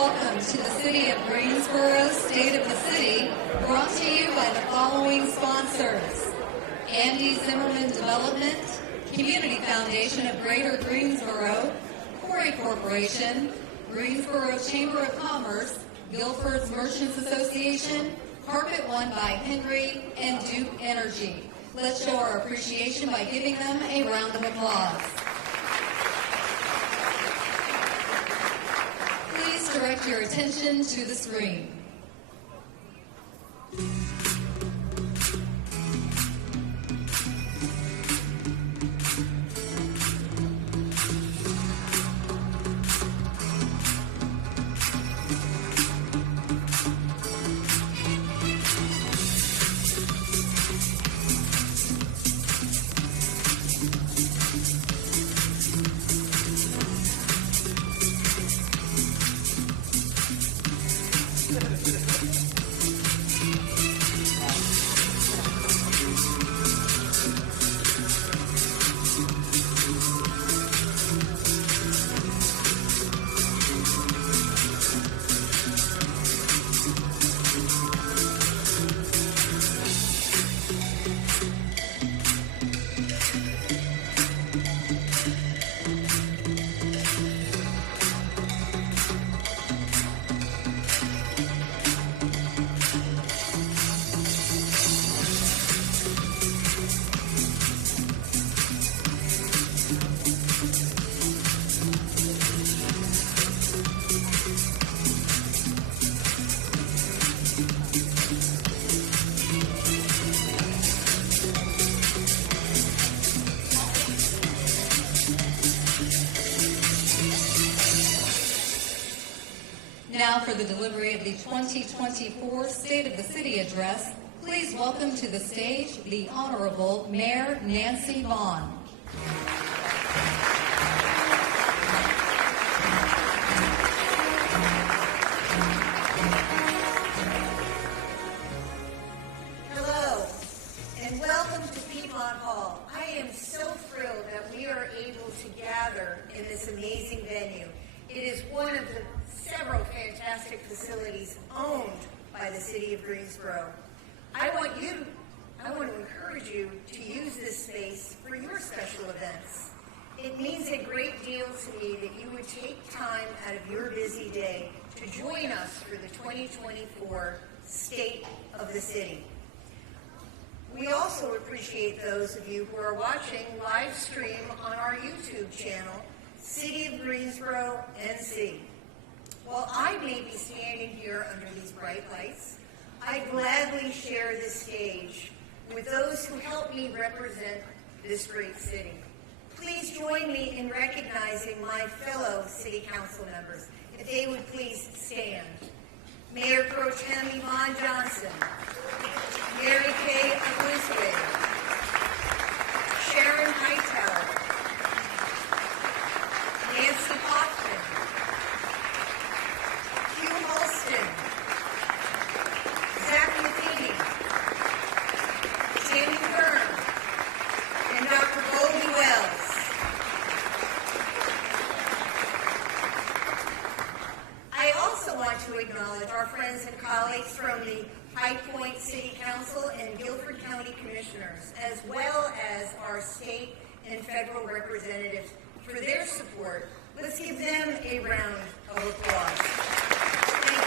welcome to the City of Greensboro, State of the City, brought to you by the following sponsors: Andy Zimmerman Development, Community Foundation of Greater Greensboro, Corey Corporation, Greensboro Chamber of Commerce, Guilford's Merchants Association, Carpet One by Henry, and Duke Energy. Let's show our appreciation by giving them a round of applause. Please direct your attention to the screen. Now for the delivery of the 2024 State of the City Address, please welcome to the stage the Honorable Mayor Nancy Vaughan. Hello, and welcome to Piedmont Hall. I am so thrilled that we are able to gather in this amazing venue. It is one of the several fantastic facilities owned by the City of Greensboro. I want to encourage you to use this space for your special events. It means a great deal to me that you would take time out of your busy day to join us for the 2024 State of the City. We also appreciate those of you who are watching live stream on our YouTube channel, City of Greensboro, NC. While I may be standing here under these bright lights, I gladly share this stage with those who help me represent this great city. Please join me in recognizing my fellow City Council members. If they would please stand. Mayor Pro Tem Yvonne Johnson, Mary Kay Aguzwe, Sharon Hightower, Nancy Hoffman, Hugh Holston, Zach Matheny, Sandy Byrne, and Dr. Goldie Wells. I also want to acknowledge our friends and colleagues from the High Point City Council and Guilford County Commissioners, as well as our state and federal representatives for their support. Let's give them a round of applause. Thank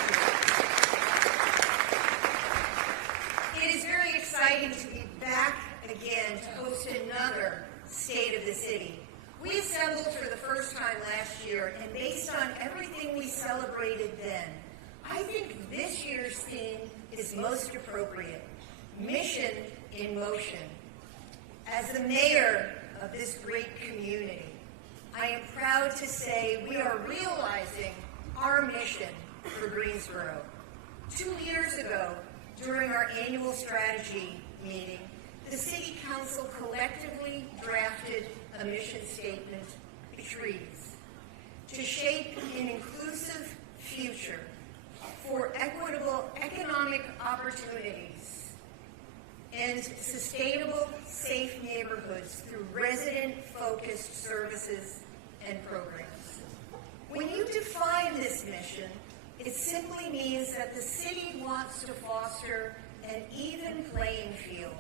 you. It is very exciting to be back again to host another State of the City. We assembled for the first time last year, and based on everything we celebrated then, I think this year's theme is most appropriate: Mission in Motion. As the mayor of this great community, I am proud to say we are realizing our mission for Greensboro. 2 years ago, during our annual strategy meeting, the City Council collectively drafted a mission statement, which reads: to shape an inclusive future for equitable economic opportunities and sustainable, safe neighborhoods through resident-focused services and programs. When you define this mission, It simply means that the city wants to foster an even playing field,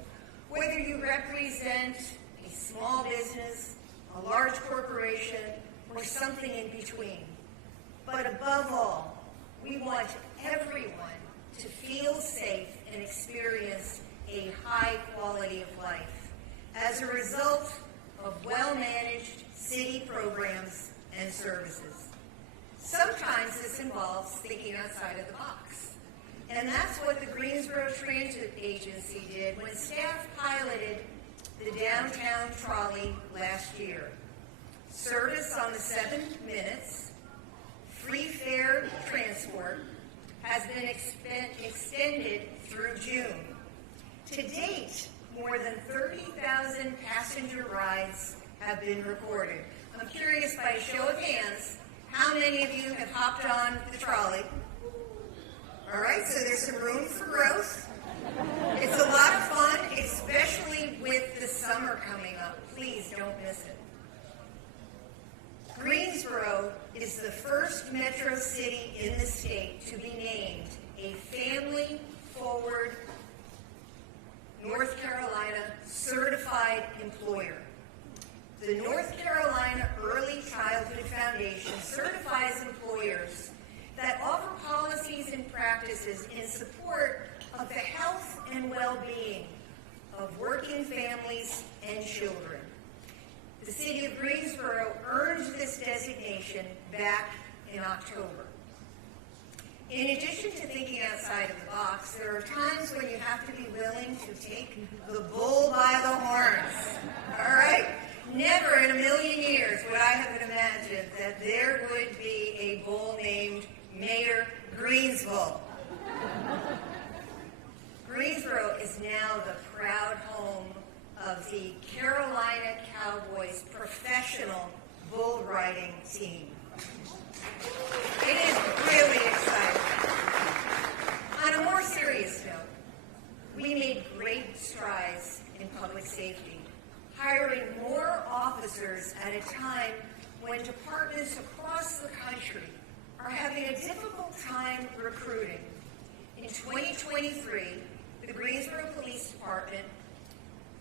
whether you represent a small business, a large corporation, or something in between. But above all, we want everyone to feel safe and experience a high quality of life as a result of well-managed city programs and services. Sometimes this involves thinking outside of the box. And that's what the Greensboro Transit Agency did when staff piloted the downtown trolley last year. Service on the 7 minutes, free fare transport has been extended through June. To date, more than 30,000 passenger rides have been recorded. I'm curious, by a show of hands, how many of you have hopped on the trolley? All right, so there's some room for growth. It's a lot of fun, especially with the summer coming up. Please don't miss it. Greensboro is the first metro city in the state to be named a family-forward North Carolina certified employer. The North Carolina Early Childhood Foundation certifies employers that offer policies and practices in support of the health and well-being of working families and children. The city of Greensboro earned this designation back in October. In addition to thinking outside of the box, there are times when you have to be willing to take the bull by the horns. All right? Never in a million years would I have imagined that there would be a bull named Mayor Greensville. Greensboro is now the proud home of the Carolina Cowboys professional bull riding team. It is really exciting. On a more serious note, we made great strides in public safety, hiring more officers at a time when departments across the country are having a difficult time recruiting. In 2023, the Greensboro Police Department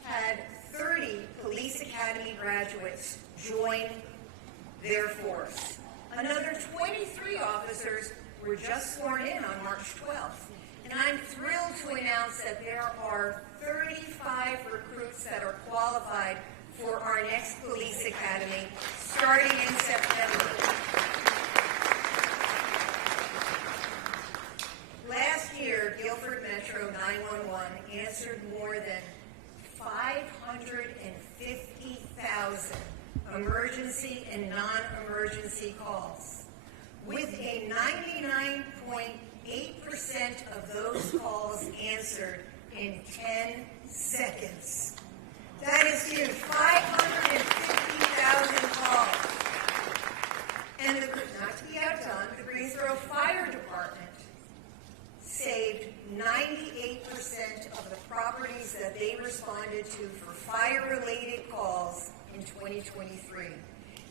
had 30 Police Academy graduates join their force. Another 23 officers were just sworn in on March 12th. And I'm thrilled to announce that there are 35 recruits that are qualified for our next Police Academy starting in September. Last year, Guilford Metro 911 answered more than 550,000 emergency and non-emergency calls, with a 99.8% of those calls answered in 10 seconds. That is huge. 550,000 calls. And not to be outdone, the Greensboro Fire Department saved 98% of the properties that they responded to for fire-related calls in 2023.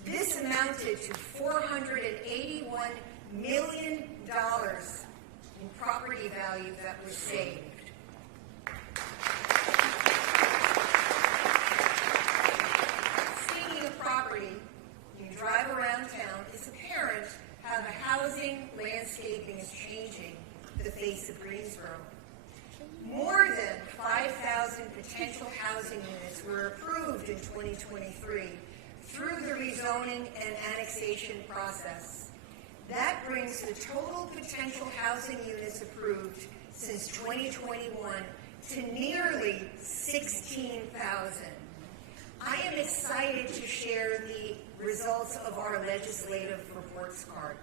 This amounted to $481 million in property value that was saved. Speaking of property, when you drive around town, it's apparent how the housing landscaping is changing the face of Greensboro. More than 5,000 potential housing units were approved in 2023 through the rezoning and annexation process. That brings the total potential housing units approved since 2021 to nearly 16,000. I am excited to share the results of our legislative reports card.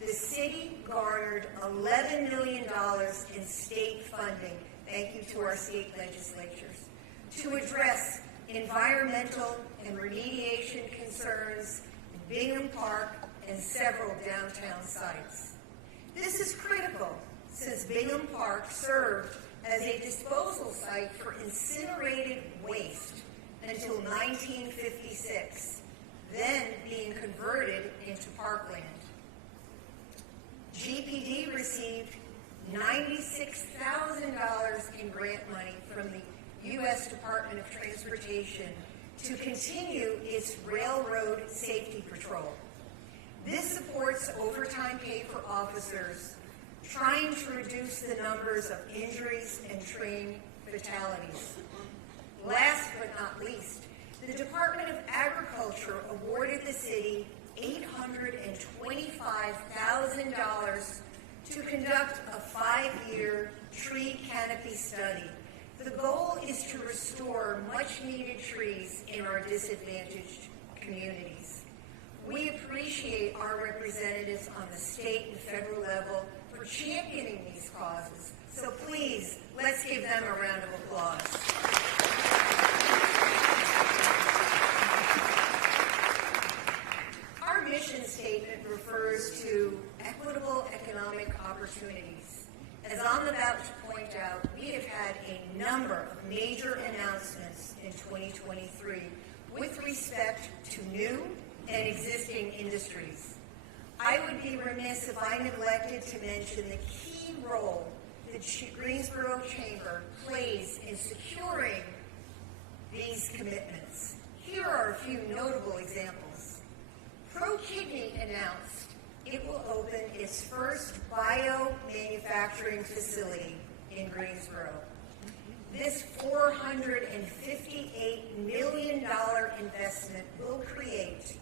The city garnered $11 million in state funding, thank you to our state legislatures, to address environmental and remediation concerns in Bingham Park and several downtown sites. This is critical since Bingham Park served as a disposal site for incinerated waste until 1956, then being converted into parkland. GP $96,000 in grant money from the U.S. Department of Transportation to continue its railroad safety patrol. This supports overtime pay for officers trying to reduce the numbers of injuries and train fatalities. Last but not least, the Department of Agriculture awarded the city $825,000 to conduct a 5-year tree canopy study. The goal is to restore much-needed trees in our disadvantaged communities. We appreciate our representatives on the state and federal level for championing these causes. So please, let's give them a round of applause. Our mission statement refers to equitable economic opportunities. As I'm about to point out, we have had a number of major announcements in 2023 with respect to new and existing industries. I would be remiss if I neglected to mention the key role the Greensboro Chamber plays in securing these commitments. Here are a few notable examples. ProKidney announced it will open its first bio-manufacturing facility in Greensboro. This $458 million investment will create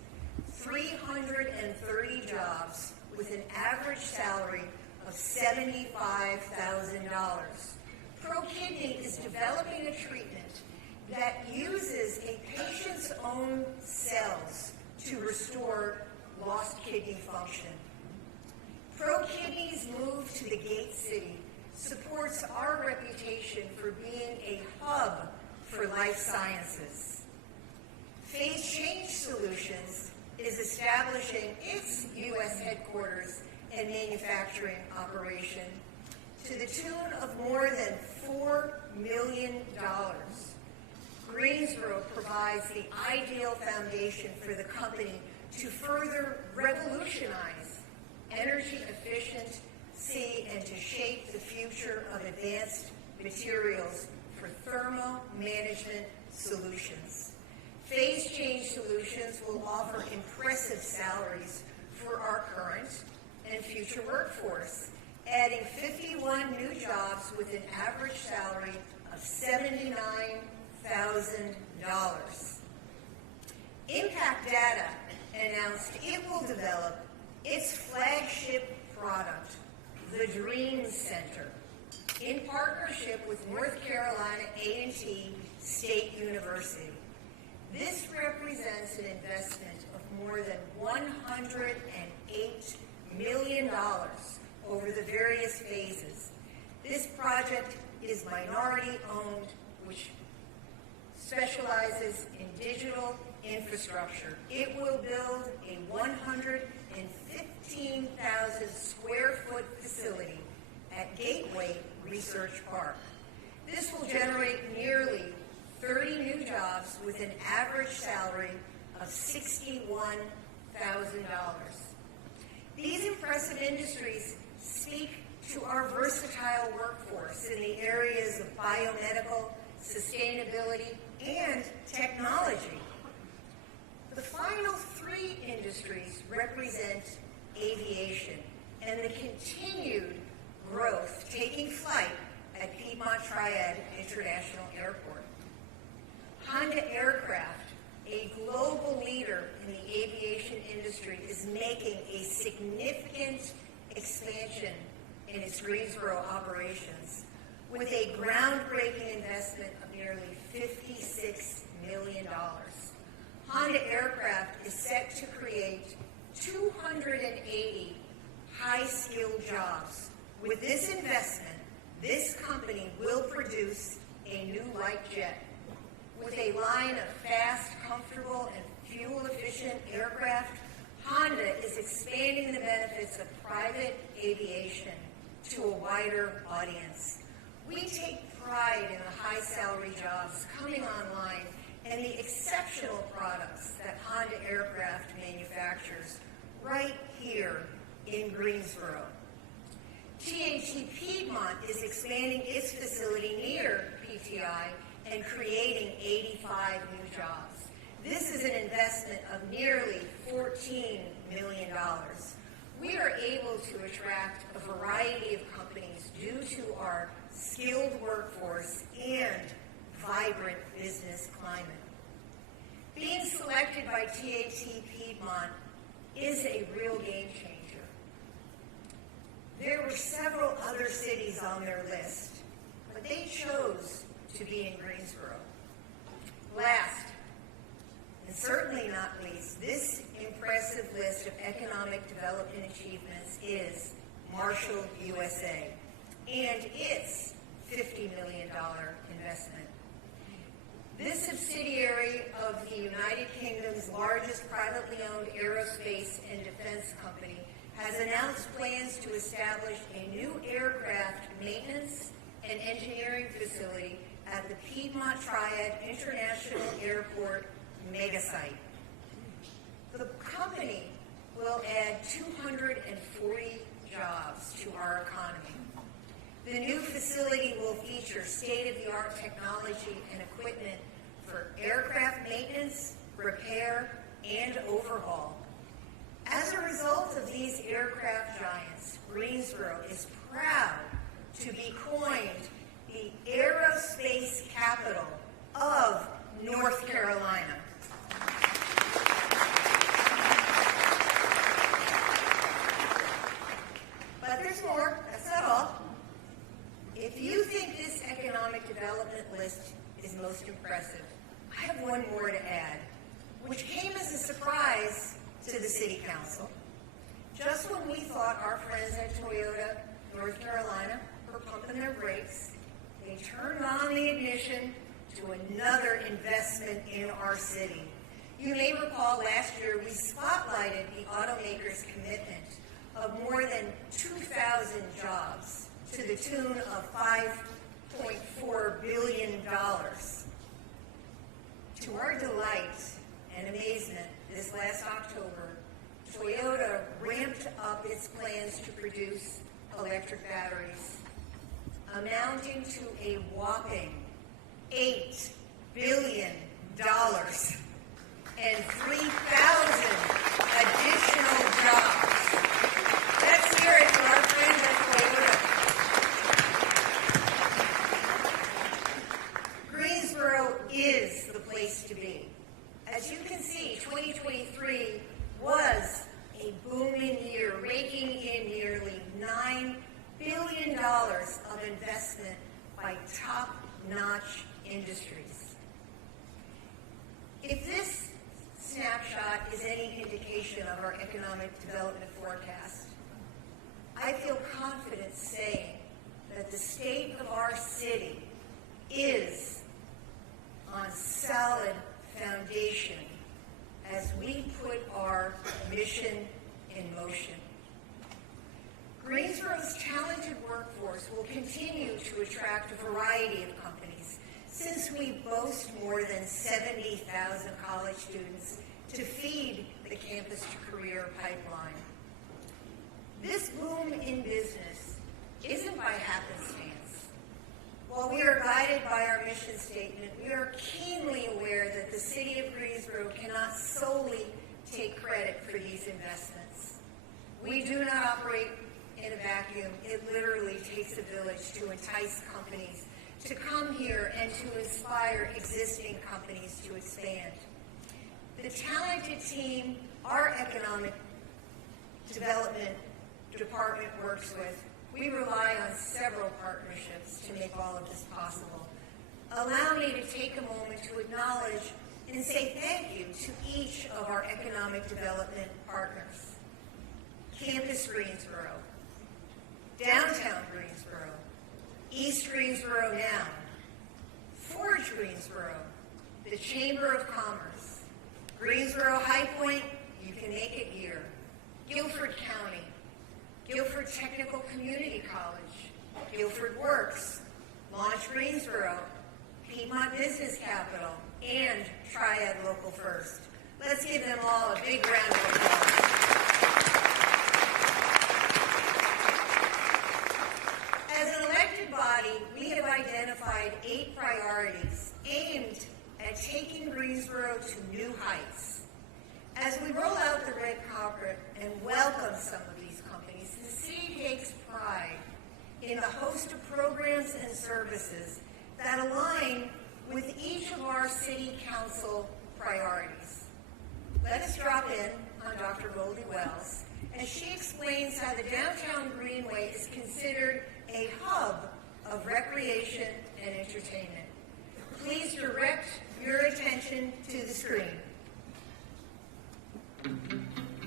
330 jobs with an average salary of $75,000. ProKidney is developing a treatment that uses a patient's own cells to restore lost kidney function. ProKidney's move to the Gate City supports our reputation for being a hub for life sciences. Phase Change Solutions is establishing its U.S. headquarters and manufacturing operation to the tune of more than $4 million. Greensboro provides the ideal foundation for the company to further revolutionize energy efficiency and to shape the future of advanced materials for thermal management solutions. Phase Change Solutions will offer impressive salaries for our current and future workforce, adding 51 new jobs with an average salary of $79,000. Impact Data announced it will develop its flagship product, the Dream Center, in partnership with North Carolina A&T State University. This represents an investment of more than $108 million over the various phases. This project is minority-owned, which specializes in digital infrastructure. It will build a 115,000 square foot facility at Gateway Research Park. This will generate nearly 30 new jobs with an average salary of $61,000. These impressive industries speak to our versatile workforce in the areas of biomedical, sustainability, and technology. The final three industries represent aviation and the continued growth taking flight at Piedmont Triad International Airport. Honda Aircraft, a global leader in the aviation industry, is making a significant expansion in its Greensboro operations with a groundbreaking investment of nearly $56 million. Honda Aircraft is set to create 280 high-skilled jobs. With this investment, this company will produce a new light jet. With a line of fast, comfortable, and fuel-efficient aircraft, Honda is expanding the benefits of private aviation to a wider audience. We take pride in the high-salary jobs coming online and the exceptional products that Honda Aircraft manufactures right here in Greensboro. TAT Piedmont is expanding its facility near PTI and creating 85 new jobs. This is an investment of nearly $14 million. We are able to attract a variety of companies due to our skilled workforce and vibrant business climate. Being selected by TAT Piedmont is a real game changer. There were several other cities on their list, but they chose to be in Greensboro. Last, and certainly not least, this impressive list of economic development achievements is Marshall, USA, and its $50 million investment. This subsidiary of the United Kingdom's largest privately owned aerospace and defense company has announced plans to establish a new aircraft maintenance and engineering facility at the Piedmont Triad International Airport megasite. The company will add 240 jobs to our economy. The new facility will feature state-of-the-art technology and equipment for aircraft maintenance, repair, and overhaul. As a result of these aircraft giants, Greensboro is proud to be coined the aerospace capital of North Carolina. But there's more. That's not all. If you think this economic development list is most impressive, I have one more to add, which came as a surprise to the City Council. Just when we thought our friends at Toyota, North Carolina, were pumping their brakes, they turned on the ignition to another investment in our city. You may recall last year we spotlighted the automaker's commitment of more than 2,000 jobs to the tune of $5.4 billion. To our delight and amazement, this last October, Toyota ramped up its plans to produce electric batteries, amounting to a whopping $8 billion and 3,000 additional jobs. Let's hear it for our friends at Toyota. Greensboro is the place to be. As you can see, 2023 was a booming year, raking in nearly $9 billion of investment by top-notch industries. If this snapshot is any indication of our economic development forecast, I feel confident saying that the state of our city is on solid foundation as we put our mission in motion. Greensboro's talented workforce will continue to attract a variety of companies since we boast more than 70,000 college students to feed the campus-to-career pipeline. This boom in business isn't by happenstance. While we are guided by our mission statement, we are keenly aware that the city of Greensboro cannot solely take credit for these investments. We do not operate in a vacuum. It literally takes a village to entice companies to come here and to inspire existing companies to expand. The talented team our economic development department works with, we rely on several partnerships to make all of this possible. Allow me to take a moment to acknowledge and say thank you to each of our economic development partners. Campus Greensboro, Downtown Greensboro, East Greensboro Now, Forge Greensboro, the Chamber of Commerce, Greensboro High Point, you can make it here, Guilford County, Guilford Technical Community College, Guilford Works, Launch Greensboro, Piedmont Business Capital, and Triad Local First. Let's give them all a big round of applause. identified 8 priorities aimed at taking Greensboro to new heights. As we roll out the red carpet and welcome some of these companies, the city takes pride in the host of programs and services that align with each of our city council priorities. Let us drop in on Dr. Goldie Wells as she explains how the downtown Greenway is considered a hub of recreation and entertainment. Please direct your attention to the screen.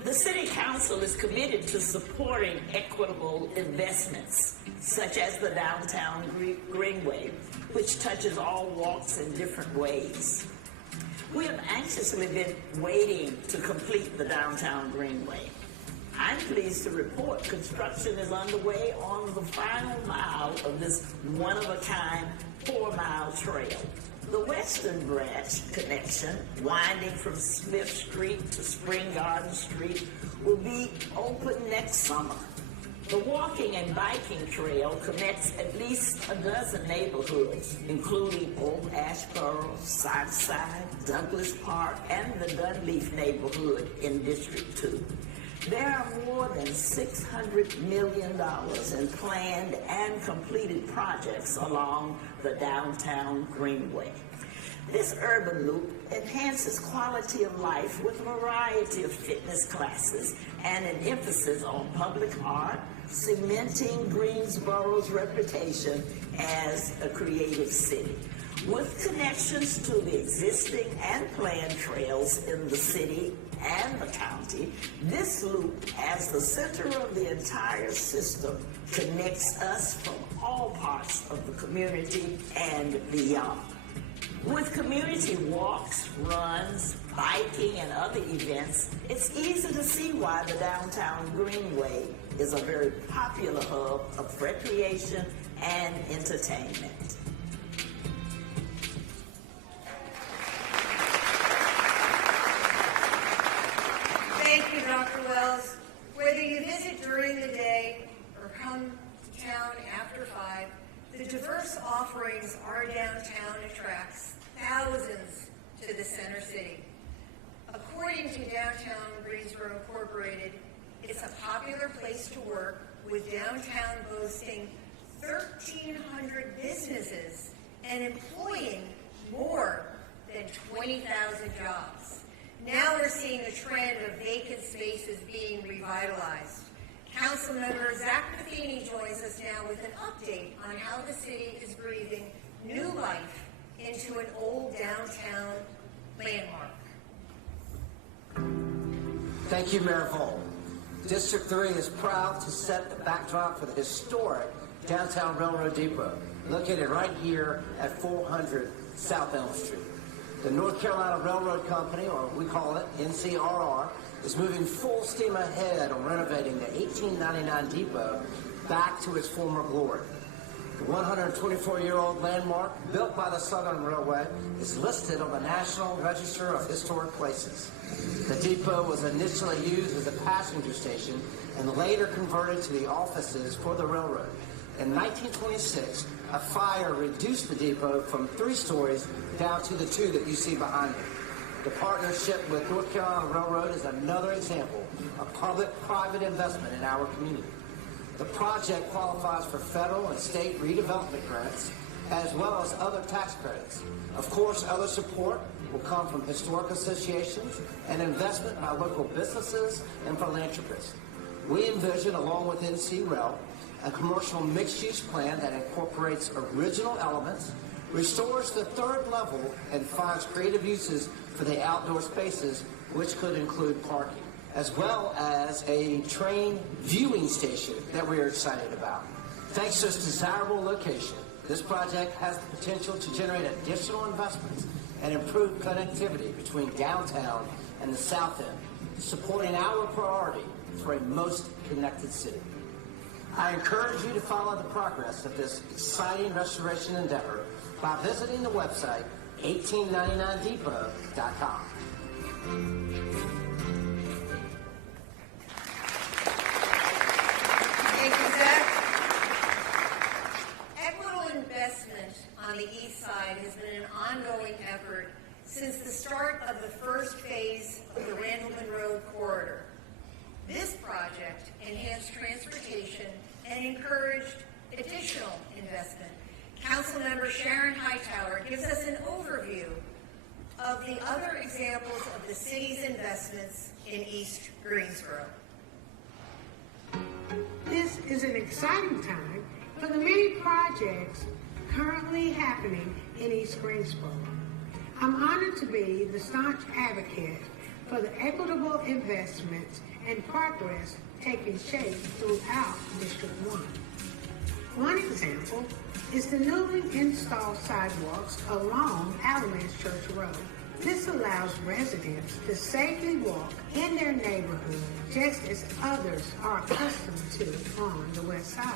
The City Council is committed to supporting equitable investments, such as the downtown Greenway, which touches all walks in different ways. We have anxiously been waiting to complete the downtown Greenway. I'm pleased to report construction is underway on the final mile of this one-of-a-kind 4-mile trail. The western branch connection, winding from Smith Street to Spring Garden Street, will be open next summer. The walking and biking trail connects at least a dozen neighborhoods, including Old Ashboro, Southside, Douglas Park, and the Dunleaf neighborhood in District 2. There are more than $600 million in planned and completed projects along the downtown Greenway. This urban loop enhances quality of life with a variety of fitness classes and an emphasis on public art, cementing Greensboro's reputation as a creative city. With connections to the existing and planned trails in the city and the county, this loop, as the center of the entire system, connects us from all parts of the community and beyond. With community walks, runs, biking, and other events, it's easy to see why the downtown Greenway is a very popular hub of recreation and entertainment. Thank you, Dr. Wells. Whether you visit during the day or come to town after 5, the diverse offerings our downtown attracts thousands to the center city. According to Downtown Greensboro Incorporated, it's a popular place to work, with downtown boasting 1,300 businesses and employing more than 20,000 jobs. Now we're seeing a trend of vacant spaces being revitalized. Councilmember Zach Matheny joins us now with an update on how the city is breathing new life into an old downtown landmark. Thank you, Mayor Vaughan. District 3 is proud to set the backdrop for the historic downtown Railroad Depot, located right here at 400 South Elm Street. The North Carolina Railroad Company, or we call it NCRR, is moving full steam ahead on renovating the 1899 depot back to its former glory. The 124-year-old landmark, built by the Southern Railway, is listed on the National Register of Historic Places. The depot was initially used as a passenger station and later converted to the offices for the railroad. In 1926, a fire reduced the depot from 3 stories down to the 2 that you see behind me. The partnership with North Carolina Railroad is another example of public-private investment in our community. The project qualifies for federal and state redevelopment grants, as well as other tax credits. Of course, other support will come from historic associations and investment by local businesses and philanthropists. We envision, along with NC Rail, a commercial mixed-use plan that incorporates original elements, restores the 3rd level, and finds creative uses for the outdoor spaces, which could include parking, as well as a train viewing station that we are excited about. Thanks to its desirable location, this project has the potential to generate additional investments and improve connectivity between downtown and the South End, supporting our priority for a most connected city. I encourage you to follow the progress of this exciting restoration endeavor by visiting the website 1899depot.com. Thank you, Zach. Equitable investment on the effort since the start of the first phase of the Randleman Road corridor. This project enhanced transportation and encouraged additional investment. Councilmember Sharon Hightower gives us an overview of the other examples of the city's investments in East Greensboro. This is an exciting time for the many projects currently happening in East Greensboro. I'm honored to be the staunch advocate for the equitable investments and progress taking shape throughout District 1. One example is the newly installed sidewalks along Alamance Church Road. This allows residents to safely walk in their neighborhood just as others are accustomed to on the west side.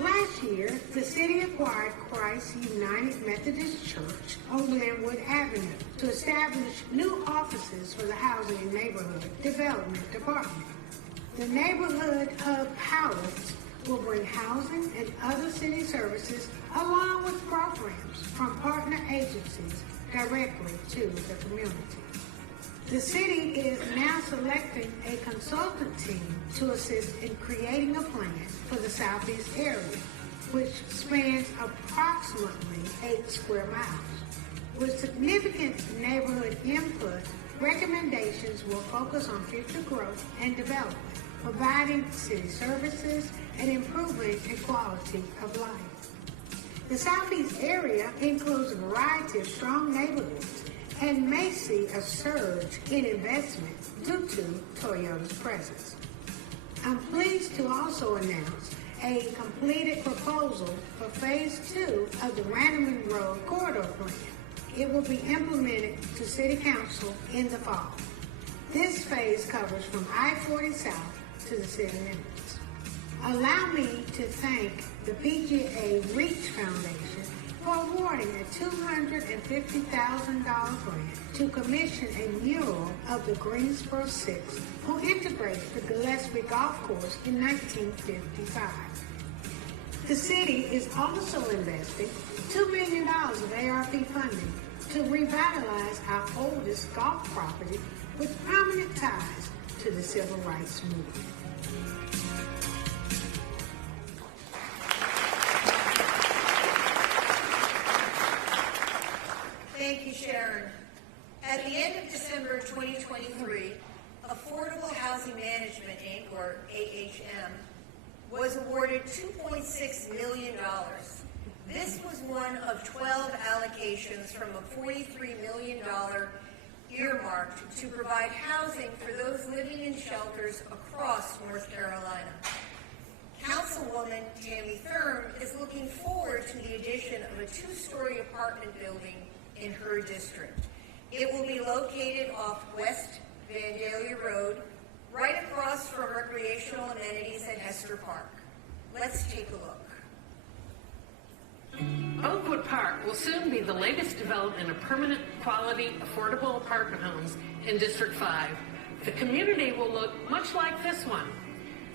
Last year, the city acquired Christ United Methodist Church on Glenwood Avenue to establish new offices for the Housing and Neighborhood Development Department. The Neighborhood Hub Palace will bring housing and other city services along with programs from partner agencies directly to the community. The city is now selecting a consultant team to assist in creating a plan for the southeast area, which spans approximately 8 square miles. With significant neighborhood input, recommendations will focus on future growth and development, providing city services and improving the quality of life. The southeast area includes a variety of strong neighborhoods and may see a surge in investment due to Toyota's presence. I'm pleased to also announce a completed proposal for Phase 2 of the Randleman Road Corridor Plan. It will be implemented to City Council in the fall. This phase covers from I-40 South to the city limits. Allow me to thank the PGA Reach Foundation for awarding a $250,000 grant to commission a mural of the Greensboro Six, who integrated the Gillespie Golf Course in 1955. The city is also investing $2 million of ARP funding to revitalize our oldest golf property with prominent ties to the civil rights movement. Thank you, Sharon. At the end of December 2023, Affordable Housing Management, Inc., or AHM, was awarded $2.6 million. This was one of 12 allocations from a $43 million earmarked to provide housing for those living in shelters across North Carolina. Councilwoman Tammy Thurm is looking forward to the addition of a 2-story apartment building in her district. It will be located off West Vandalia Road, right across from recreational amenities at Hester Park. Let's take a look. Oakwood Park will soon be the latest development of permanent, quality, affordable apartment homes in District 5. The community will look much like this one.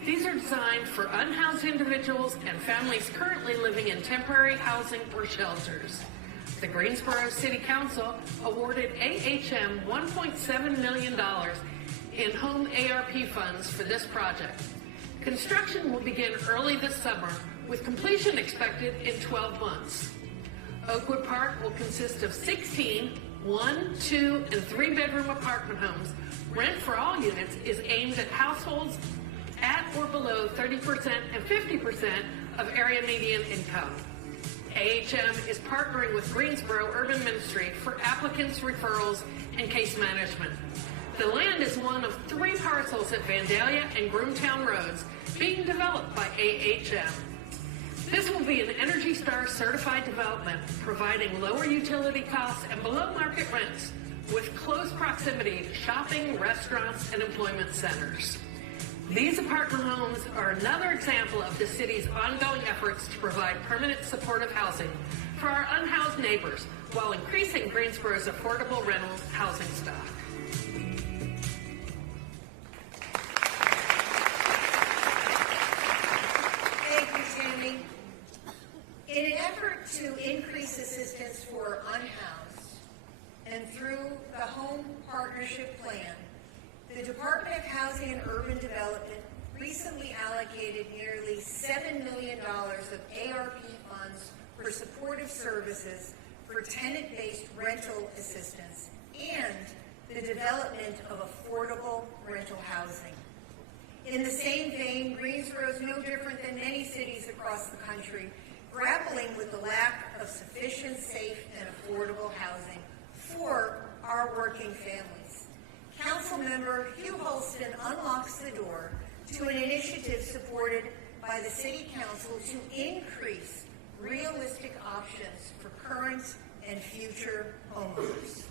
These are designed for unhoused individuals and families currently living in temporary housing or shelters. The Greensboro City Council awarded AHM $1.7 million in home ARP funds for this project. Construction will begin early this summer, with completion expected in 12 months. Oakwood Park will consist of 16 1-, 2-, and 3-bedroom apartment homes. Rent for all units is aimed at households at or below 30% and 50% of area median income. AHM is partnering with Greensboro Urban Ministry for applicants, referrals, and case management. The land is one of 3 parcels at Vandalia and Groomtown Roads being developed by AHM. This will be an Energy Star certified development, providing lower utility costs and below market rents with close proximity to shopping, restaurants, and employment centers. These apartment homes are another example of the city's ongoing efforts to provide permanent supportive housing for our unhoused neighbors while increasing Greensboro's affordable rental housing stock. Thank you, Tammy. In an effort to increase assistance for unhoused, and through the Home Partnership Plan, the Department of Housing and Urban Development recently allocated nearly $7 million of ARP funds for supportive services for tenant-based rental assistance and the development of affordable rental housing. In the same vein, Greensboro is no different than many cities across the country, grappling with the lack of sufficient, safe, and affordable housing for our working families. Councilmember Hugh Holston unlocks the door to an initiative supported by the City Council to increase realistic options for current and future homeowners.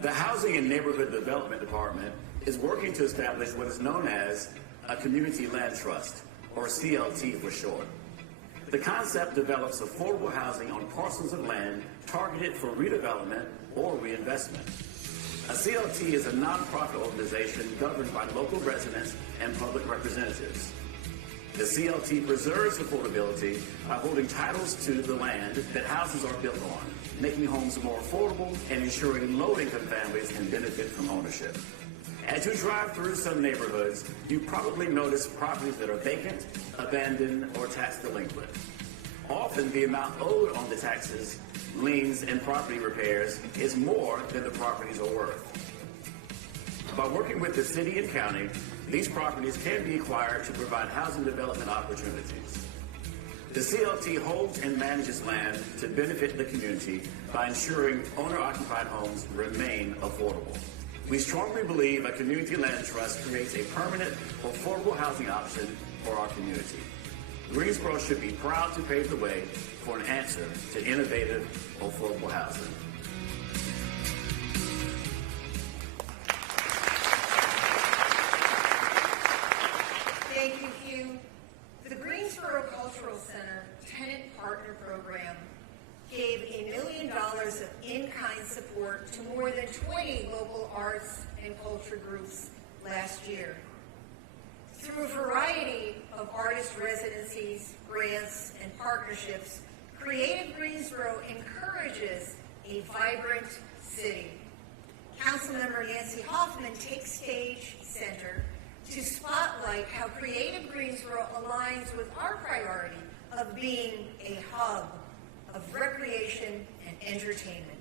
The Housing and Neighborhood Development Department is working to establish what is known as a Community Land Trust, or CLT for short. The concept develops affordable housing on parcels of land targeted for redevelopment or reinvestment. A CLT is a nonprofit organization governed by local residents and public representatives. The CLT preserves affordability by holding titles to the land that houses are built on, making homes more affordable and ensuring low-income families can benefit from ownership. As you drive through some neighborhoods, you probably notice properties that are vacant, abandoned, or tax delinquent. Often the amount owed on the taxes, liens, and property repairs is more than the properties are worth. By working with the city and county, these properties can be acquired to provide housing development opportunities. The CLT holds and manages land to benefit the community by ensuring owner-occupied homes remain affordable. We strongly believe a community land trust creates a permanent, affordable housing option for our community. Greensboro should be proud to pave the way for an answer to innovative, affordable housing. Thank you, Hugh. The Greensboro Cultural Center Tenant Partner Program gave $1 million of in-kind support to more than 20 local arts and culture groups last year. Through a variety of artist residencies, grants, and partnerships, Creative Greensboro encourages a vibrant city. Councilmember Nancy Hoffman takes stage center to spotlight how Creative Greensboro aligns with our priority of being a hub of recreation and entertainment.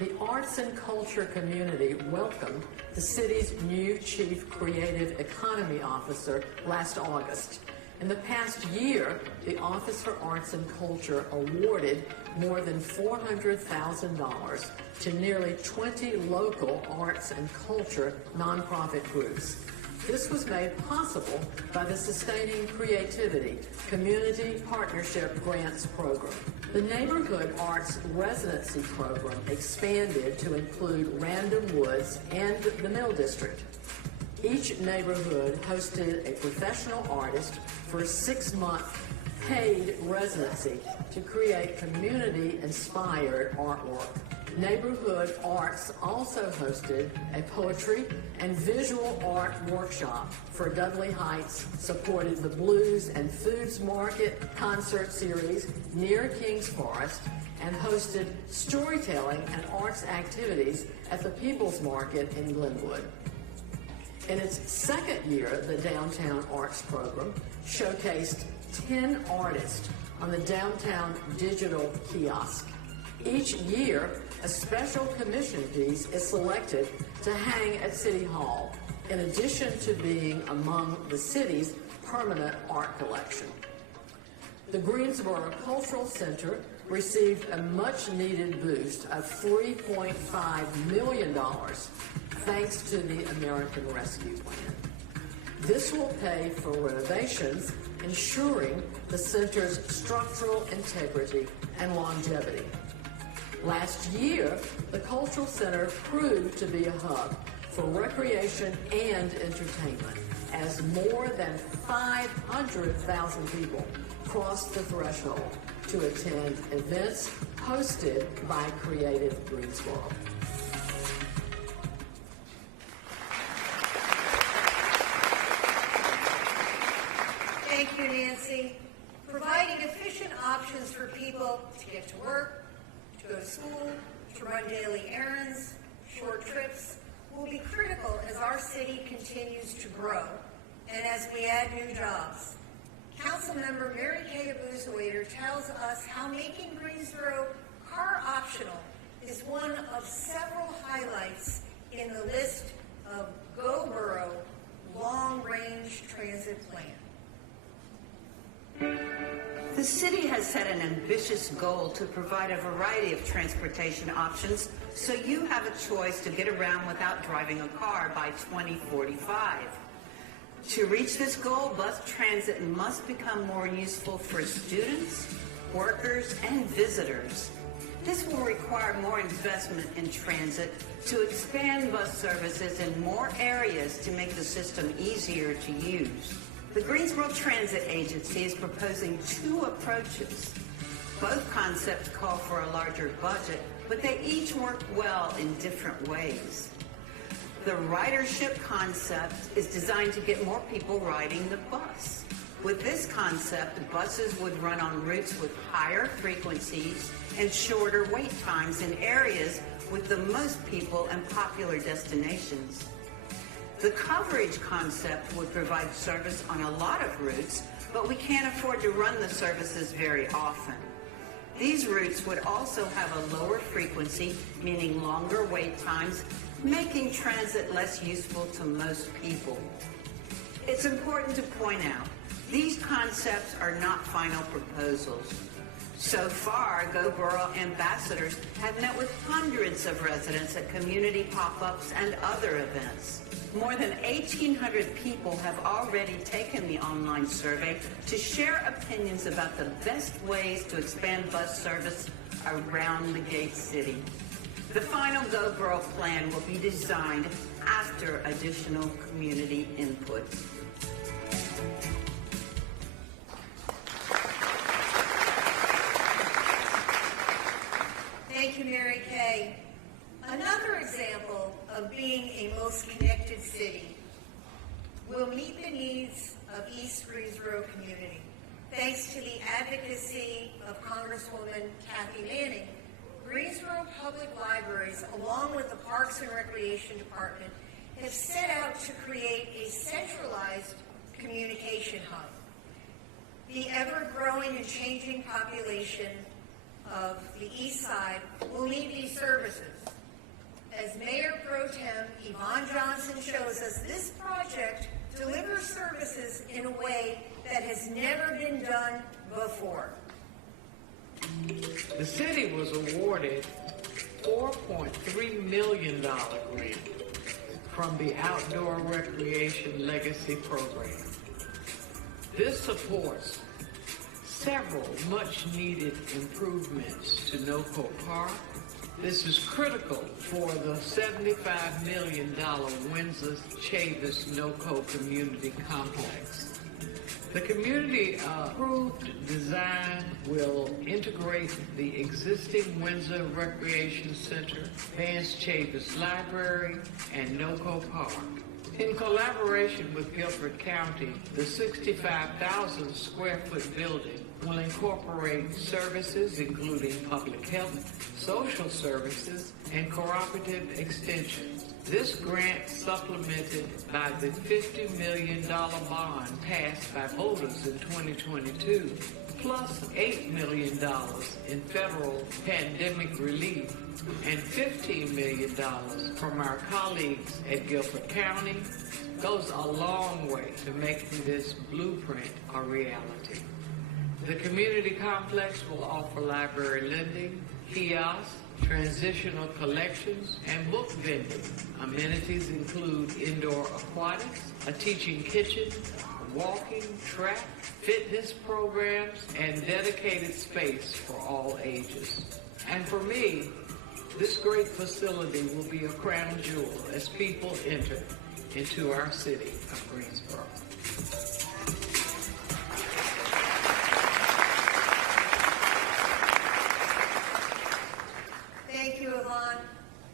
The arts and culture community welcomed the city's new Chief Creative Economy Officer last August. In the past year, the Office for Arts and Culture awarded more than $400,000 to nearly 20 local arts and culture nonprofit groups. This was made possible by the Sustaining Creativity Community Partnership Grants Program. The Neighborhood Arts Residency Program expanded to include Random Woods and the Mill District. Each neighborhood hosted a professional artist for a 6-month paid residency to create community-inspired artwork. Neighborhood Arts also hosted a poetry and visual art workshop for Dudley Heights, supported the Blues and Foods Market concert series near Kings Forest, and hosted storytelling and arts activities at the People's Market in Glenwood. In its second year, the Downtown Arts Program showcased 10 artists on the Downtown Digital Kiosk. Each year, a special commission piece is selected to hang at City Hall, in addition to being among the city's permanent art collection. The Greensboro Cultural Center received a much-needed boost of $3.5 million thanks to the American Rescue Plan. This will pay for renovations, ensuring the center's structural integrity and longevity. Last year, the Cultural Center proved to be a hub for recreation and entertainment, as more than 500,000 people crossed the threshold to attend events hosted by Creative Greensboro. Thank you, Nancy. Providing efficient options for people to get to work, to go to school, to run daily errands, short trips, will be critical as our city continues to grow and as we add new jobs. Councilmember Mary Kay Abuzawader tells us how making Greensboro car optional is one of several highlights in the list of Go Borough long-range transit plan. The city has set an ambitious goal to provide a variety of transportation options so you have a choice to get around without driving a car by 2045. To reach this goal, bus transit must become more useful for students, workers, and visitors. This will require more investment in transit to expand bus services in more areas to make the system easier to use. The Greensboro Transit Agency is proposing two approaches. Both concepts call for a larger budget, but they each work well in different ways. The ridership concept is designed to get more people riding the bus. With this concept, buses would run on routes with higher frequencies and shorter wait times in areas with the most people and popular destinations. The coverage concept would provide service on a lot of routes, but we can't afford to run the services very often. These routes would also have a lower frequency, meaning longer wait times, making transit less useful to most people. It's important to point out, these concepts are not final proposals. So far, Go Borough ambassadors have met with hundreds of residents at community pop-ups and other events. More than 1,800 people have already taken the online survey to share opinions about the best ways to expand bus service around the Gate City. The final Go Borough plan will be designed after additional community input. Thank you, Mary Kay. Another example of being a most connected city will meet the needs of East Greensboro community. Thanks to the advocacy of Congresswoman Kathy Manning, Greensboro Public Libraries, along with the Parks and Recreation Department, have set out to create a centralized communication hub. The ever-growing and changing population of the East Side will need these services. As Mayor Pro Tem Yvonne Johnson shows us, this project delivers services in a way that has never been done before. The city was awarded $4.3 million grant from the Outdoor Recreation Legacy Program. This supports several much-needed improvements to Oakwood Park. This is critical for the $75 million Windsor-Chavis NoCo Community Complex. The community approved design will integrate the existing Windsor Recreation Center, Vance Chavis Library, and NoCo Park. In collaboration with Guilford County, the 65,000 square foot building will incorporate services including public health, social services, and cooperative extensions. This grant supplemented by the $50 million bond passed by voters in 2022, plus $8 million in federal pandemic relief and $15 million from our colleagues at Guilford County goes a long way to making this blueprint a reality. The community complex will offer library lending, kiosks, transitional collections, and book vending. Amenities include indoor aquatics, a teaching kitchen, walking, track, fitness programs, and dedicated space for all ages. And for me, this great facility will be a crown jewel as people enter into our city of Greensboro. Thank you, Yvonne.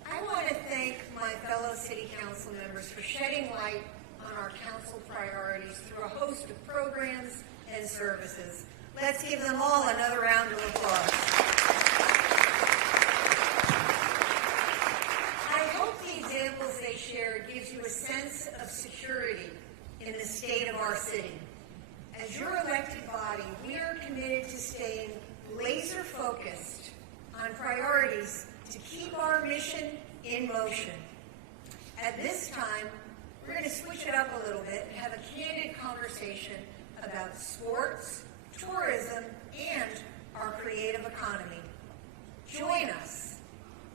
I want to thank my fellow city council members for shedding light on our council priorities through a host of programs and services. Let's give them all another round of applause. I hope the examples they shared gives you a sense of security in the state of our city. As your elected body, we are committed to staying laser focused on priorities to keep our mission in motion. At this time, we're going to switch it up a little bit and have a candid conversation about sports, tourism, and our creative economy. Join us.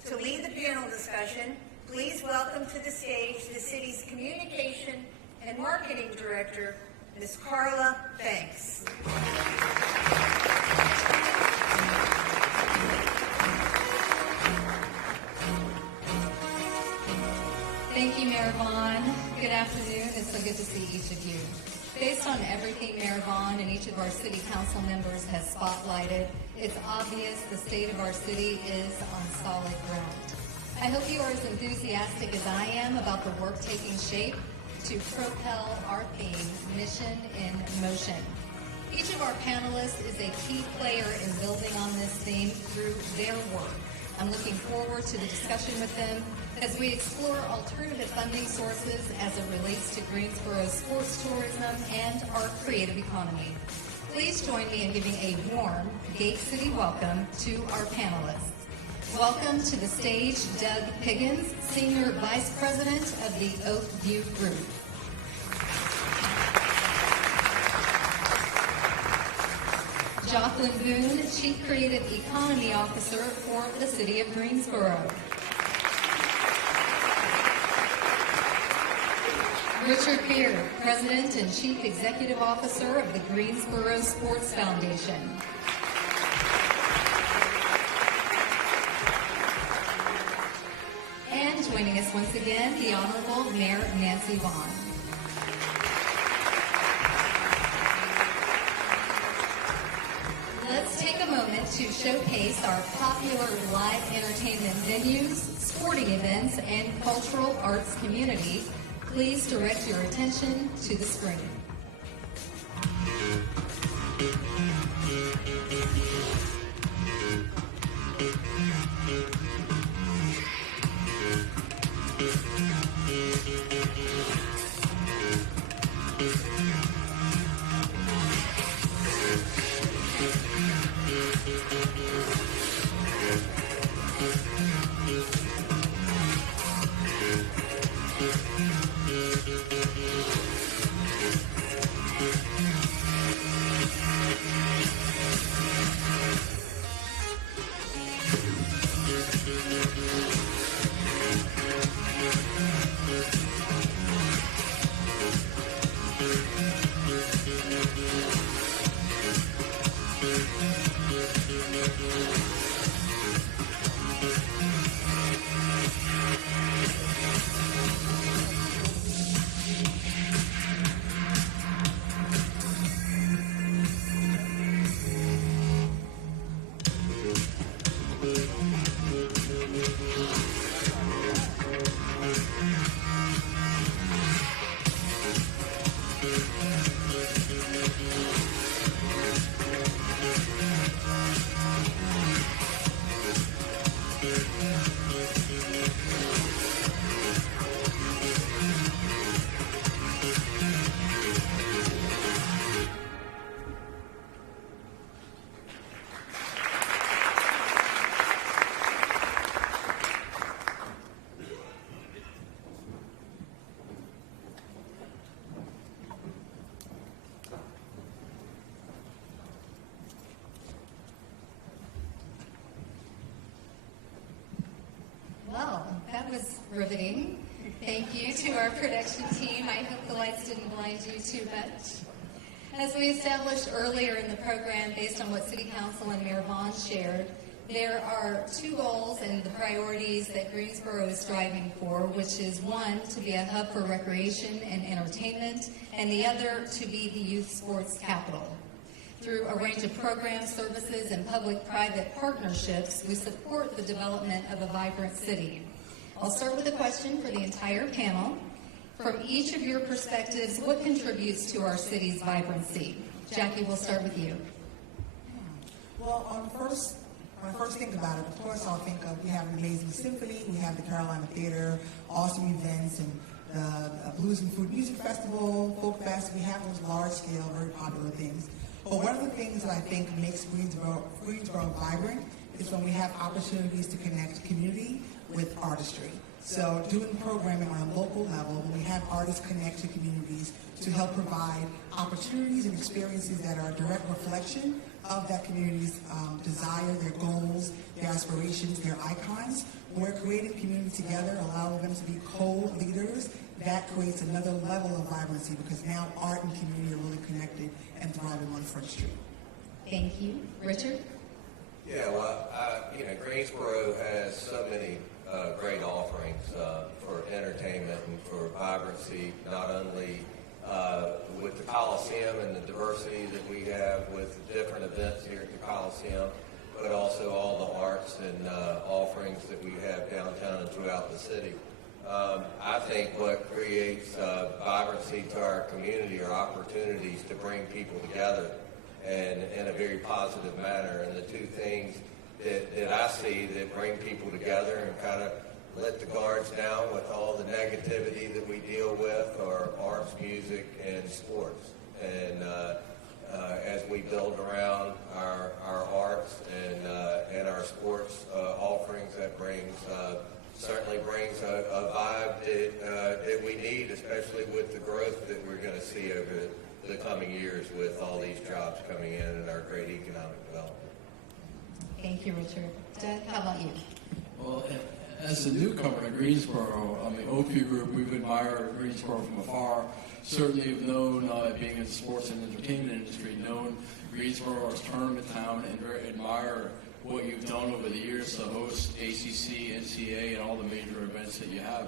To lead the panel discussion, please welcome to the stage the city's Communication and Marketing Director, Ms. Carla Banks. Thank you, Mayor Vaughan. Good afternoon. It's so good to see each of you. Based on everything Mayor Vaughan and each of our city council members has spotlighted, it's obvious the state of our city is on solid ground. I hope you are as enthusiastic as I am about the work taking shape to propel our theme, Mission in Motion. Each of our panelists is a key player in building on this theme through their work. I'm looking forward to the discussion with them as we explore alternative funding sources as it relates to Greensboro sports tourism and our creative economy. Please join me in giving a warm Gate City welcome to our panelists. Welcome to the stage, Doug Higgons, Senior Vice President of the Oakwood Group. JocQuelyn Boone, Chief Creative Economy Officer for the City of Greensboro. Richard Beard, President and Chief Executive Officer of the Greensboro Sports Foundation. And joining us once again, the Honorable Mayor Nancy Vaughan. Let's take a moment to showcase our popular live entertainment venues, sporting events, and cultural arts community. Please direct your attention to the screen. That was riveting. Thank you to our production team. I hope the lights didn't blind you too much. As we established earlier in the program, based on what City Council and Mayor Vaughan shared, there are two goals and the priorities that Greensboro is striving for, which is one, to be a hub for recreation and entertainment, and the other, to be the youth sports capital. Through a range of programs, services, and public-private partnerships, we support the development of a vibrant city. I'll start with a question for the entire panel. From each of your perspectives, what contributes to our city's vibrancy? Jackie, we'll start with you. Well, when I first think about it, of course I'll think of, we have an amazing symphony, we have the Carolina Theater, awesome events, and the Blues and Food Music Festival, Folk Fest. We have those large-scale, very popular things. But one of the things that I think makes Greensboro vibrant is when we have opportunities to connect community with artistry. So doing programming on a local level, when we have artists connect to communities to help provide opportunities and experiences that are a direct reflection of that community's desire, their goals, their aspirations, their icons. When we're creating community together, allowing them to be co-leaders, that creates another level of vibrancy because now art and community are really connected and thriving on Front Street. Thank you. Richard? Yeah, well, Greensboro has so many great offerings for entertainment and for vibrancy, not only with the Coliseum and the diversity that we have with different events here at the Coliseum, but also all the arts and offerings that we have downtown and throughout the city. I think what creates vibrancy to our community are opportunities to bring people together and in a very positive manner. And the two things that I see that bring people together and kind of let the guards down with all the negativity that we deal with are arts, music, and sports. And as we build around our arts and our sports offerings, that certainly brings a vibe that we need, especially with the growth that we're going to see over the coming years with all these jobs coming in and our great economic development. Thank you, Richard. Doug, how about you? Well, as a newcomer to Greensboro, Oakwood Group, we've admired Greensboro from afar. Certainly have known, being in the sports and entertainment industry, known Greensboro as tournament town and very admire what you've done over the years to host ACC, NCAA, and all the major events that you have.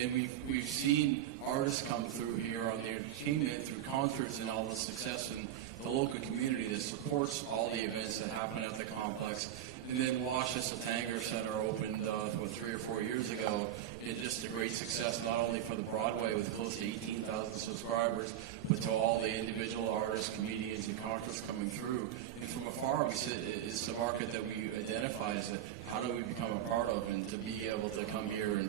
And we've seen artists come through here on the entertainment through concerts and all the success in the local community that supports all the events that happen at the complex. And then Washington Tanger Center opened 3 or 4 years ago. It's just a great success, not only for the Broadway with close to 18,000 subscribers, but to all the individual artists, comedians, and concerts coming through. And from afar, it's the market that we identify as how do we become a part of, and to be able to come here and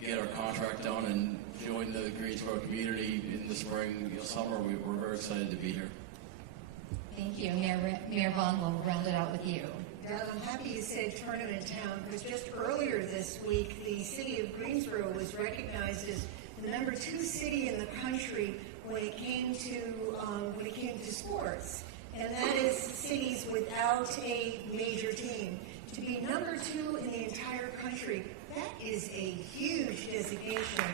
get our contract done and join the Greensboro community in the spring, summer. We're very excited to be here. Thank you. Mayor Vaughan will round it out with you. Doug, I'm happy you said tournament town because just earlier this week, the city of Greensboro was recognized as the #2 city in the country when it came to sports, and that is cities without a major team. To be #2 in the entire country, that is a huge designation.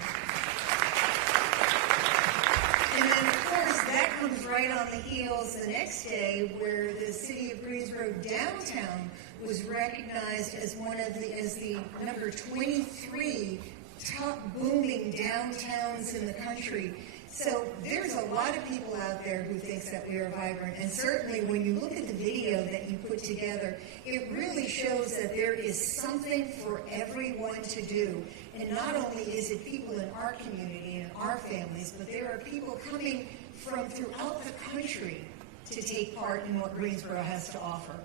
And then, of course, that comes right on the heels the next day where the city of Greensboro downtown was recognized as the number 23 top booming downtowns in the country. So there's a lot of people out there who thinks that we are vibrant. And certainly when you look at the video that you put together, it really shows that there is something for everyone to do. And not only is it people in our community and our families, but there are people coming from throughout the country to take part in what Greensboro has to offer.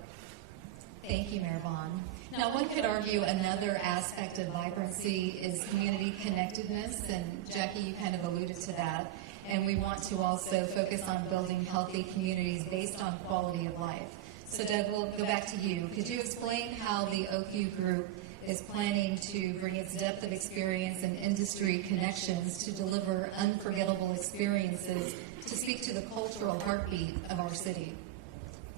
Thank you, Mayor Vaughan. Now, one could argue another aspect of vibrancy is community connectedness, and Jackie, you kind of alluded to that. And we want to also focus on building healthy communities based on quality of life. So, Doug, we'll go back to you. Could you explain how the Oakwood Group is planning to bring its depth of experience and industry connections to deliver unforgettable experiences to speak to the cultural heartbeat of our city?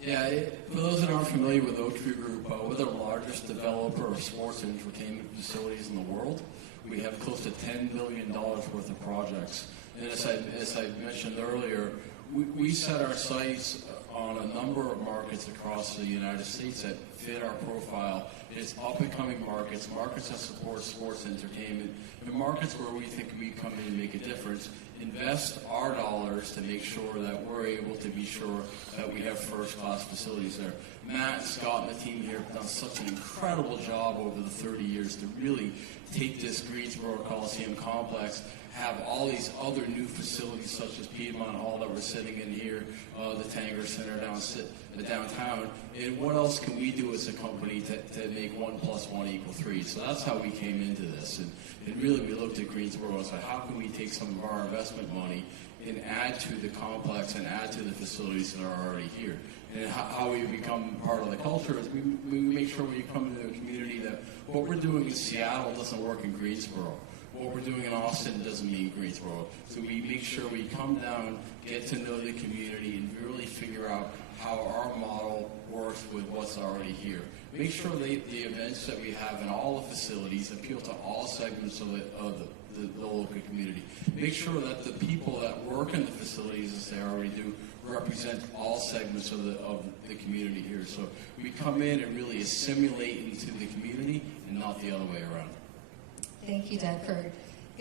Yeah, for those that aren't familiar with Oakwood Group, we're the largest developer of sports and entertainment facilities in the world. We have close to $10 billion worth of projects. And as I mentioned earlier, we set our sights on a number of markets across the United States that fit our profile. It's up-and-coming markets that support sports entertainment, and markets where we think we come in and make a difference, invest our dollars to make sure that we're able to be sure that we have first-class facilities there. Matt, Scott, and the team here have done such an incredible job over the 30 years to really take this Greensboro Coliseum complex, have all these other new facilities such as Piedmont Hall that we're sitting in here, the Tanger Center downtown, and what else can we do as a company to make 1 + 1 = 3? So that's how we came into this, and really we looked at Greensboro and said, how can we take some of our investment money and add to the complex and add to the facilities that are already here? And how we become part of the culture is we make sure when you come into the community that what we're doing in Seattle doesn't work in Greensboro. What we're doing in Austin doesn't mean Greensboro. So we make sure we come down, get to know the community, and really figure out how our model works with what's already here. Make sure the events that we have in all the facilities appeal to all segments of the local community. Make sure that the people that work in the facilities, as they already do, represent all segments of the community here. So we come in and really assimilate into the community and not the other way around. Thank you, Doug, for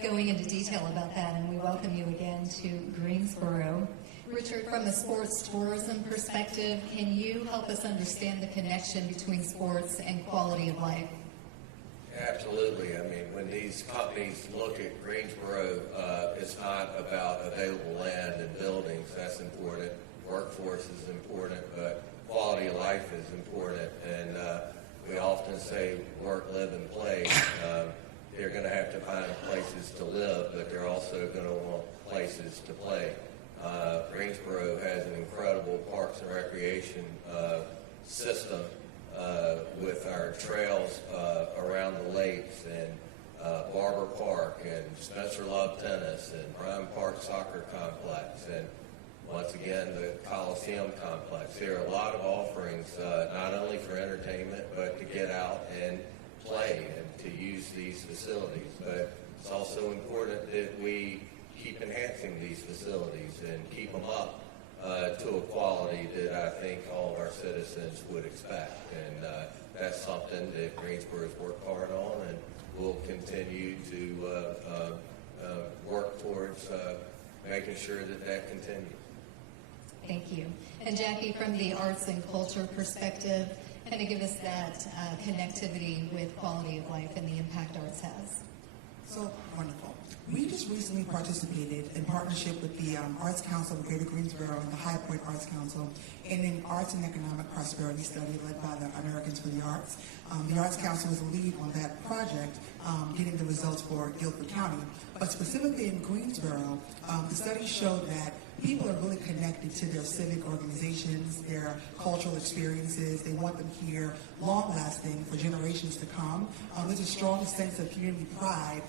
going into detail about that, and we welcome you again to Greensboro. Richard, from a sports tourism perspective, can you help us understand the connection between sports and quality of life? Absolutely. I mean, when these companies look at Greensboro, it's not about available land and buildings. That's important. Workforce is important, but quality of life is important. And we often say work, live, and play. They're going to have to find places to live, but they're also going to want places to play. Greensboro has an incredible parks and recreation system with our trails around the lakes and Barber Park and Spencer Love Tennis and Bryant Park Soccer Complex and once again the Coliseum Complex. There are a lot of offerings not only for entertainment but to get out and play and to use these facilities. But it's also important that we keep enhancing these facilities and keep them up to a quality that I think all of our citizens would expect. And that's something that Greensboro's worked hard on and will continue to work towards making sure that that continues. Thank you. And Jackie, from the arts and culture perspective, kind of give us that connectivity with quality of life and the impact arts has. So wonderful. We just recently participated in partnership with the Arts Council of Greater Greensboro and the High Point Arts Council in an arts and economic prosperity study led by the Americans for the Arts. The Arts Council was the lead on that project, getting the results for Guilford County. But specifically in Greensboro, the study showed that people are really connected to their civic organizations, their cultural experiences. They want them here, long-lasting, for generations to come. There's a strong sense of community pride,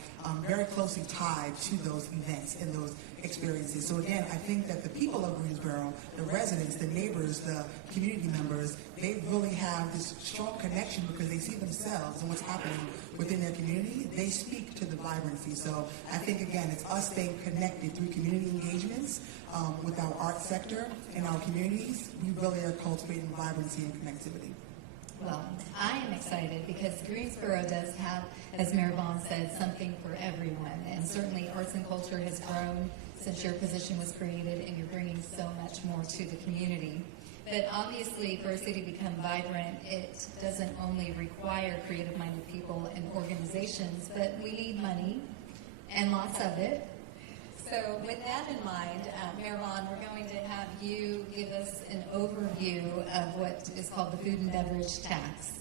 very closely tied to those events and those experiences. So again, I think that the people of Greensboro, the residents, the neighbors, the community members, they really have this strong connection because they see themselves and what's happening within their community. They speak to the vibrancy. So I think, again, it's us staying connected through community engagements with our art sector and our communities. We really are cultivating vibrancy and connectivity. Well, I am excited because Greensboro does have, as Mayor Vaughan said, something for everyone. And certainly arts and culture has grown since your position was created, and you're bringing so much more to the community. But obviously, for a city to become vibrant, it doesn't only require creative-minded people and organizations, but we need money, and lots of it. So with that in mind, Mayor Vaughan, we're going to have you give us an overview of what is called the food and beverage tax.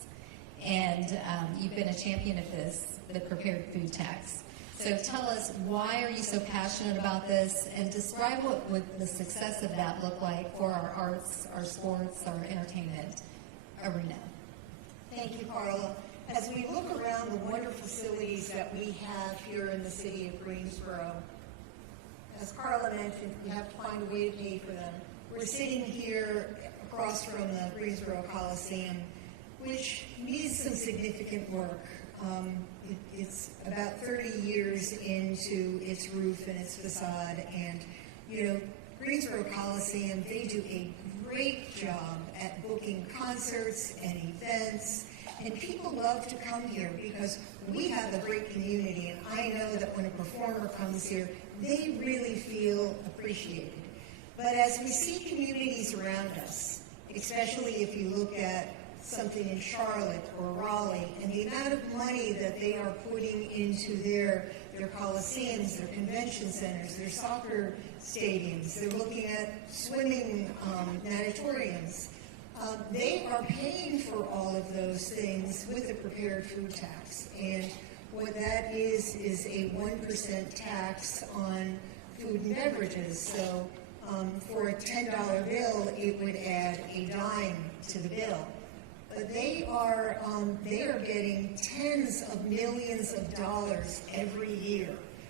And you've been a champion of this, the prepared food tax. So tell us, why are you so passionate about this, and describe what would the success of that look like for our arts, our sports, our entertainment arena. Thank you, Carla. As we look around the wonderful facilities that we have here in the city of Greensboro, as Carla mentioned, we have to find a way to pay for them. We're sitting here across from the Greensboro Coliseum, which needs some significant work. It's about 30 years into its roof and its facade, and Greensboro Coliseum, they do a great job at booking concerts and events, and people love to come here because we have a great community, and I know that when a performer comes here, they really feel appreciated. But as we see communities around us, especially if you look at something in Charlotte or Raleigh, and the amount of money that they are putting into their their coliseums, their convention centers, their soccer stadiums. They're looking at swimming natatoriums. They are paying for all of those things with the prepared food tax. And what that is a 1% tax on food and beverages. So for a $10 bill, it would add a dime to the bill. But they are getting tens of millions of dollars every year,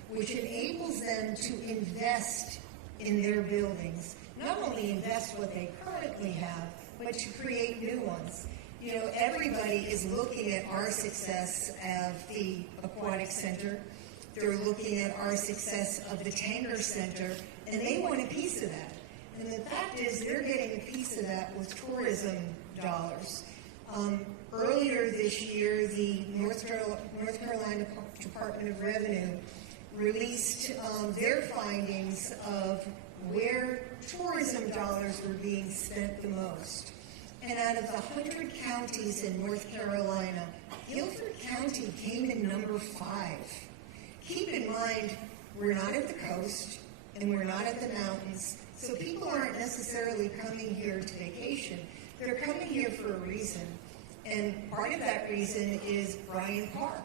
which enables them to invest in their buildings. Not only invest what they currently have, but to create new ones. You know, everybody is looking at our success of the Aquatic Center. They're looking at our success of the Tanger Center, and they want a piece of that. And the fact is, they're getting a piece of that with tourism dollars. Earlier this year, the North Carolina Department of Revenue released their findings of where tourism dollars were being spent the most. And out of the 100 counties in North Carolina, Guilford County came in number 5. Keep in mind, we're not at the coast, and we're not at the mountains, so people aren't necessarily coming here to vacation. They're coming here for a reason. And part of that reason is Bryant Park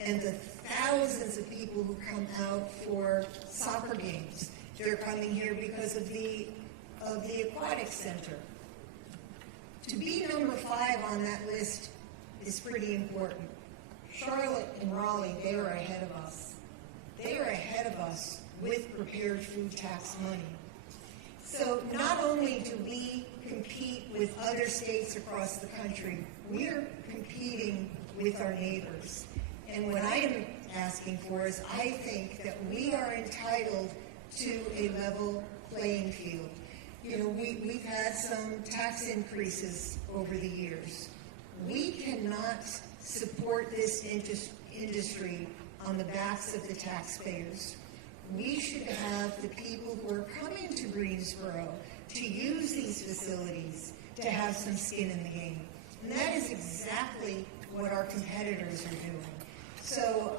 and the thousands of people who come out for soccer games. They're coming here because of the Aquatic Center. To be number 5 on that list is pretty important. Charlotte and Raleigh, they are ahead of us. They are ahead of us with prepared food tax money. So not only do we compete with other states across the country, we are competing with our neighbors. And what I am asking for is, I think that we are entitled to a level playing field. You know, we've had some tax increases over the years. We cannot support this industry on the backs of the taxpayers. We should have the people who are coming to Greensboro to use these facilities to have some skin in the game. And that is exactly what our competitors are doing. So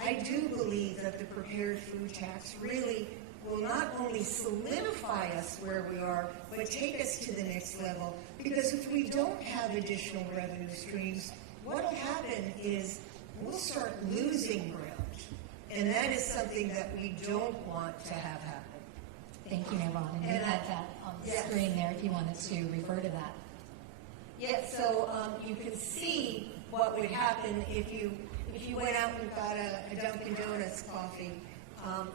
I do believe that the prepared food tax really will not only solidify us where we are, but take us to the next level. Because if we don't have additional revenue streams, what will happen is we'll start losing ground. And that is something that we don't want to have happen. Thank you, Mayor Vaughan. And you had that on the screen there if you wanted to refer to that. Yeah, so you can see what would happen if you went out and got a Dunkin' Donuts coffee.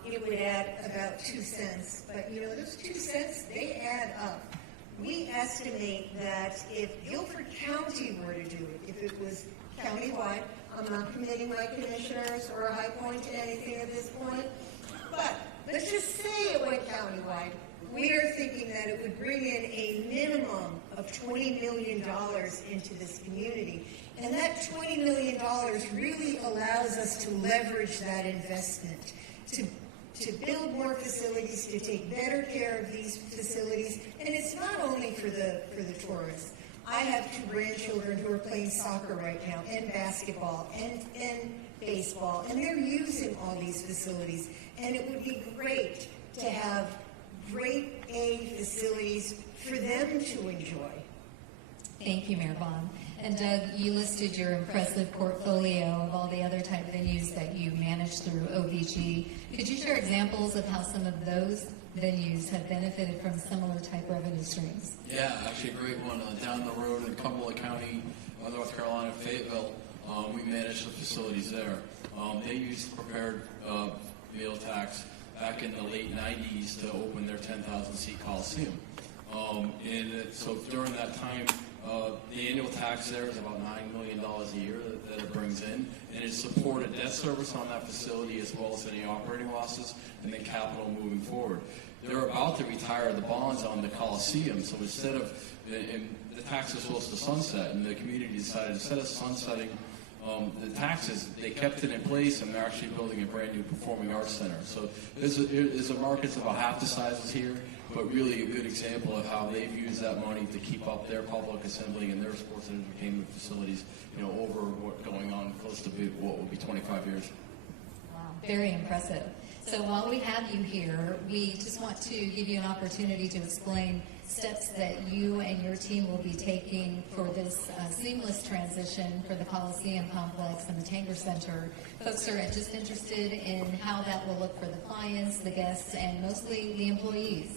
It would add about 2 cents. But, you know, those 2 cents, they add up. We estimate that if Guilford County were to do it, if it was countywide, I'm not committing my commissioners or High Point to anything at this point, but let's just say it went countywide. We are thinking that it would bring in a minimum of $20 million into this community. And that $20 million really allows us to leverage that investment, to build more facilities, to take better care of these facilities. And it's not only for the tourists. I have 2 grandchildren who are playing soccer right now, and basketball, and baseball, and they're using all these facilities. And it would be great to have grade A facilities for them to enjoy. Thank you, Mayor Vaughan. And Doug, you listed your impressive portfolio of all the other type venues that you manage through OVG. Could you share examples of how some of those venues have benefited from similar type revenue streams? Yeah, actually a great one. Down the road in Cumberland County, North Carolina, Fayetteville, we manage the facilities there. They used prepared meal tax back in the late 90s to open their 10,000-seat Coliseum. So during that time, the annual tax there is about $9 million a year that it brings in, and it supported debt service on that facility as well as any operating losses and then capital moving forward. They're about to retire the bonds on the Coliseum, so instead of, and the tax is supposed to sunset, and the community decided instead of sunsetting the taxes, they kept it in place, and they're actually building a brand new performing arts center. So there's a market's about half the size is here, but really a good example of how they've used that money to keep up their public assembly and their sports and entertainment facilities, over what going on close to what will be 25 years. Wow. Very impressive. So while we have you here, we just want to give you an opportunity to explain steps that you and your team will be taking for this seamless transition for the Coliseum complex and the Tanger Center. Folks are just interested in how that will look for the clients, the guests, and mostly the employees.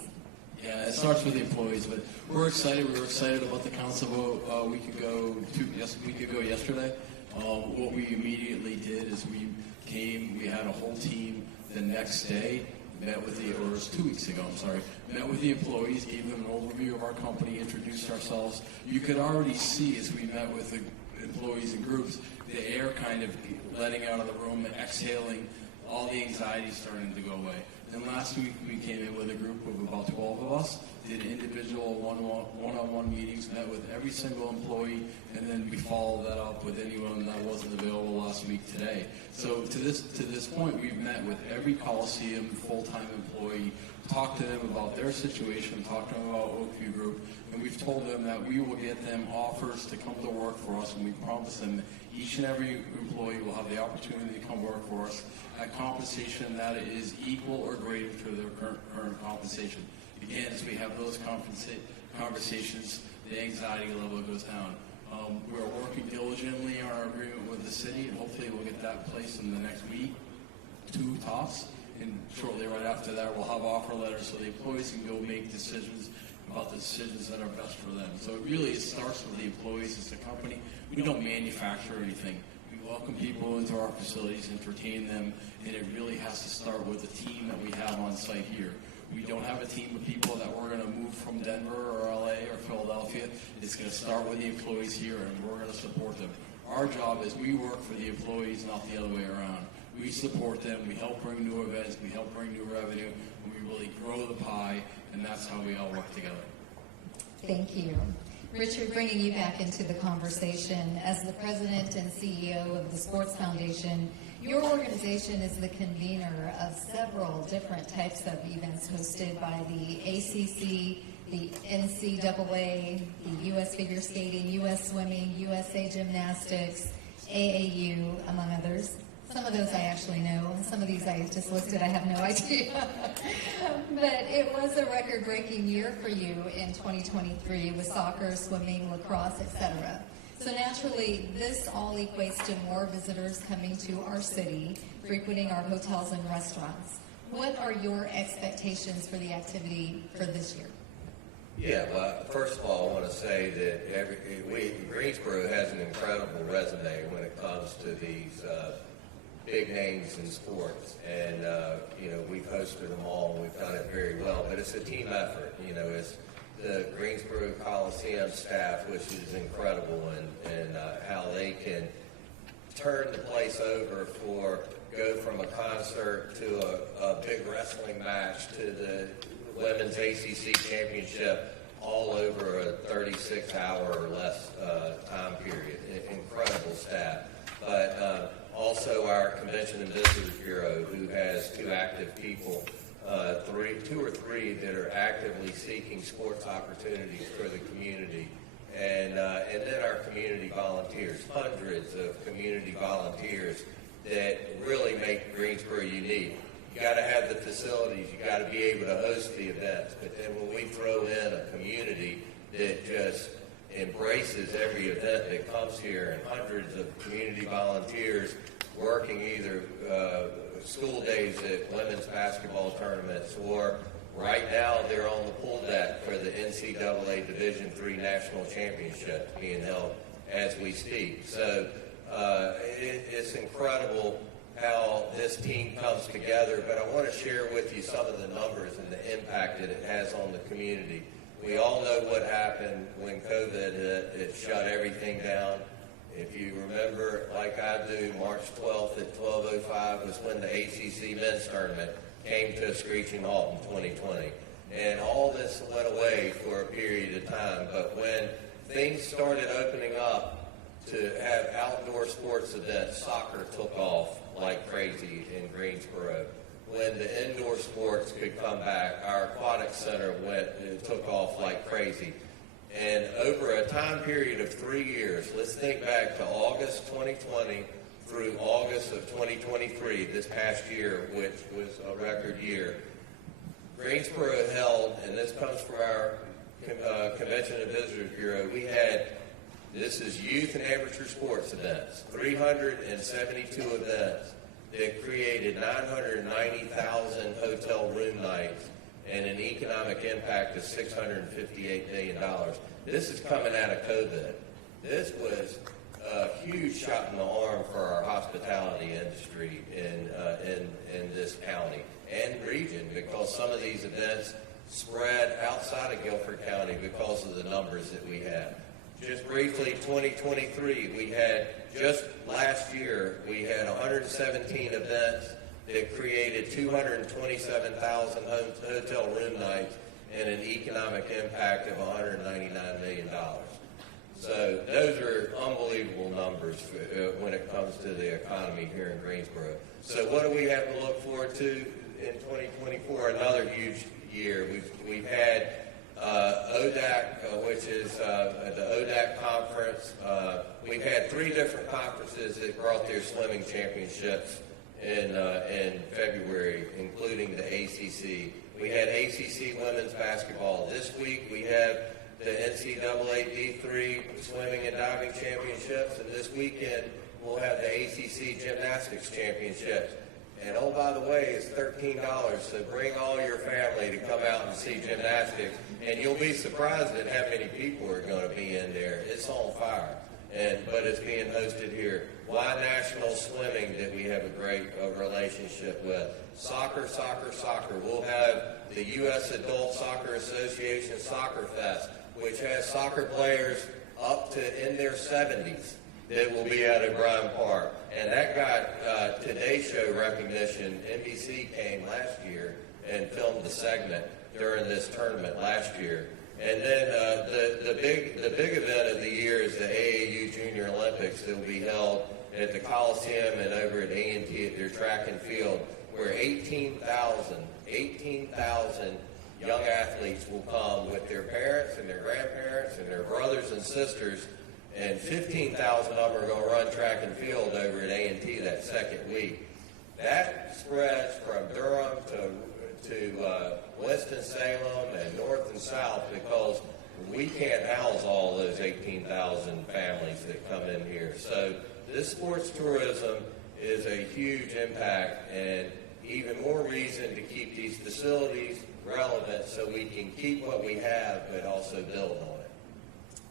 Yeah, it starts with the employees, but we're excited. We were excited about the council vote a week ago yesterday. What we immediately did is we had a whole team the next day, met with or it was 2 weeks ago, met with the employees, gave them an overview of our company, introduced ourselves. You could already see as we met with the employees and groups, the air kind of letting out of the room, exhaling, all the anxiety starting to go away. And last week we came in with a group of about 12 of us, did individual one-on-one meetings, met with every single employee, and then we followed that up with anyone that wasn't available last week today. So to this point, we've met with every Coliseum full-time employee, talked to them about their situation, talked to them about Oakwood Group, and we've told them that we will get them offers to come to work for us, and we promise them that each and every employee will have the opportunity to come work for us at compensation that is equal or greater to their current compensation. Again, as we have those conversations, the anxiety level goes down. We're working diligently on our agreement with the city, and hopefully we'll get that placed in the next week, 2 tops. And shortly right after that, we'll have offer letters so the employees can go make decisions about the decisions that are best for them. So it starts with the employees as a company. We don't manufacture anything. We welcome people into our facilities, entertain them, and it really has to start with the team that we have on site here. We don't have a team of people that we're going to move from Denver or LA or Philadelphia. It's going to start with the employees here, and we're going to support them. Our job is we work for the employees, not the other way around. We support them, we help bring new events, we help bring new revenue, and we really grow the pie, and that's how we all work together. Thank you. Richard, bringing you back into the conversation, as the president and CEO of the Sports Foundation, your organization is the convener of several different types of events hosted by the ACC, the NCAA, the U.S. Figure Skating, U.S. Swimming, USA Gymnastics, AAU, among others. Some of those I actually know, and some of these I just listed, I have no idea. But it was a record-breaking year for you in 2023 with soccer, swimming, lacrosse, etc. So naturally, this all equates to more visitors coming to our city, frequenting our hotels and restaurants. What are your expectations for the activity for this year? Yeah, well, first of all, I want to say that Greensboro has an incredible resume when it comes to these big names in sports, and we've hosted them all, and we've done it very well. But it's a team effort. It's the Greensboro Coliseum staff, which is incredible, and how they can turn the place over go from a concert to a big wrestling match to the women's ACC championship, all over a 36-hour or less time period. Incredible staff. But also our Convention and Visitors Bureau, who has 2 active people, 2 or 3 that are actively seeking sports opportunities for the community. And then our community volunteers, hundreds of community volunteers that really make Greensboro unique. You got to have the facilities, you got to be able to host the events, but then when we throw in a community that just embraces every event that comes here, and hundreds of community volunteers working either school days at women's basketball tournaments, or right now they're on the pool deck for the NCAA Division III National Championship being held as we speak. So it's incredible how this team comes together, but I want to share with you some of the numbers and the impact that it has on the community. We all know what happened when COVID hit. It shut everything down. If you remember, like I do, March 12th at 12:05 was when the ACC men's tournament came to a screeching halt in 2020. And all this went away for a period of time. But when things started opening up to have outdoor sports events, soccer took off like crazy in Greensboro. When the indoor sports could come back, our aquatic center took off like crazy. And over a time period of 3 years, let's think back to August 2020 through August of 2023, this past year, which was a record year, Greensboro held, and this comes from our Convention and Visitors Bureau, we had, this is youth and amateur sports events, 372 events that created 990,000 hotel room nights and an economic impact of $658 million. This is coming out of COVID. This was a huge shot in the arm for our hospitality industry in this county and region, because some of these events spread outside of Guilford County because of the numbers that we have. Just briefly, 2023, we had, just last year, we had 117 events that created 227,000 hotel room nights and an economic impact of $199 million. So those are unbelievable numbers when it comes to the economy here in Greensboro. So what do we have to look forward to in 2024? Another huge year. We've had ODAC, which is the ODAC conference. We've had 3 different conferences that brought their swimming championships in February, including the ACC. We had ACC women's basketball. This week we have the NCAA D3 swimming and diving championships, and this weekend we'll have the ACC gymnastics championships. And oh, by the way, it's $13, so bring all your family to come out and see gymnastics, and you'll be surprised at how many people are going to be in there. It's on fire, but it's being hosted here. Why National Swimming that we have a great relationship with. Soccer. We'll have the U.S. Adult Soccer Association Soccer Fest, which has soccer players up to in their 70s that will be out at Bryan Park. And that got Today Show recognition. NBC came last year and filmed the segment during this tournament last year. And then the big event of the year is the AAU Junior Olympics that will be held at the Coliseum and over at A&T at their track and field, where 18,000 young athletes will come with their parents and their grandparents and their brothers and sisters, and 15,000 of them are going to run track and field over at A&T that second week. That spreads from Durham to Winston-Salem and north and south, because we can't house all those 18,000 families that come in here. So this sports tourism is a huge impact, and even more reason to keep these facilities relevant so we can keep what we have but also build on it.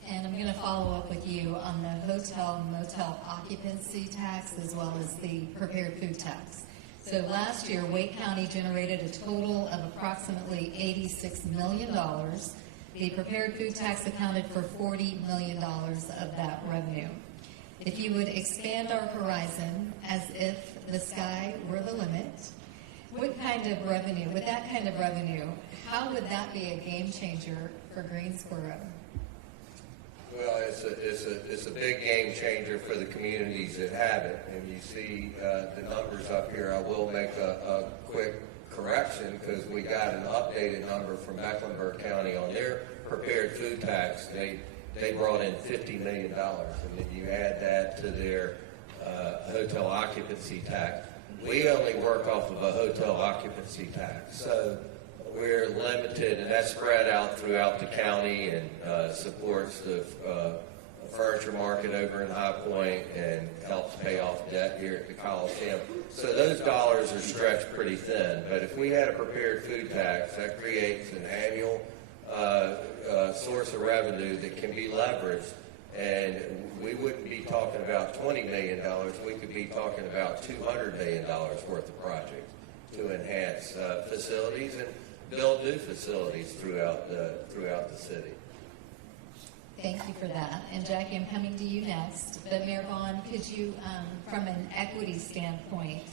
And I'm going to follow up with you on the hotel and motel occupancy tax as well as the prepared food tax. So last year, Wake County generated a total of approximately $86 million. The prepared food tax accounted for $40 million of that revenue. If you would expand our horizon as if the sky were the limit, what kind of revenue, with that kind of revenue, how would that be a game changer for Greensboro? Well, it's a big game changer for the communities that have it. And you see the numbers up here. I will make a quick correction, because we got an updated number from Mecklenburg County on their prepared food tax. They brought in $50 million, and then you add that to their hotel occupancy tax. We only work off of a hotel occupancy tax, so we're limited, and that's spread out throughout the county and supports the furniture market over in High Point and helps pay off debt here at the Coliseum. So those dollars are stretched pretty thin. But if we had a prepared food tax, that creates an annual source of revenue that can be leveraged. And we wouldn't be talking about $20 million. We could be talking about $200 million worth of projects to enhance facilities and build new facilities throughout the city. Thank you for that. And Jackie, I'm coming to you next. But Mayor Vaughan, could you, from an equity standpoint,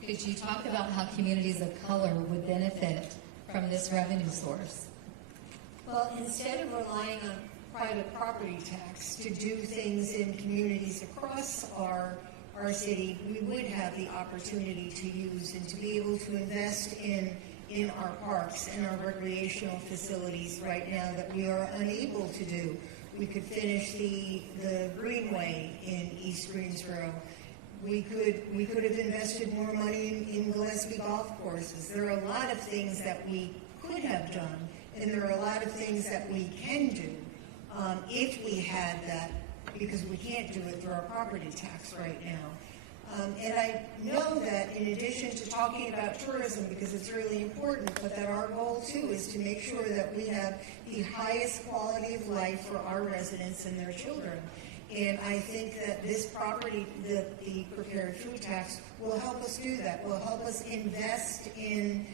could you talk about how communities of color would benefit from this revenue source? Well, instead of relying on private property tax to do things in communities across our city, we would have the opportunity to use and to be able to invest in our parks and our recreational facilities right now that we are unable to do. We could finish the Greenway in East Greensboro. We could have invested more money in Gillespie golf courses. There are a lot of things that we could have done, and there are a lot of things that we can do if we had that, because we can't do it through our property tax right now. And I know that in addition to talking about tourism, because it's really important, but that our goal too is to make sure that we have the highest quality of life for our residents and their children. And I think that this property, the prepared food tax, will help us do that, will help us invest in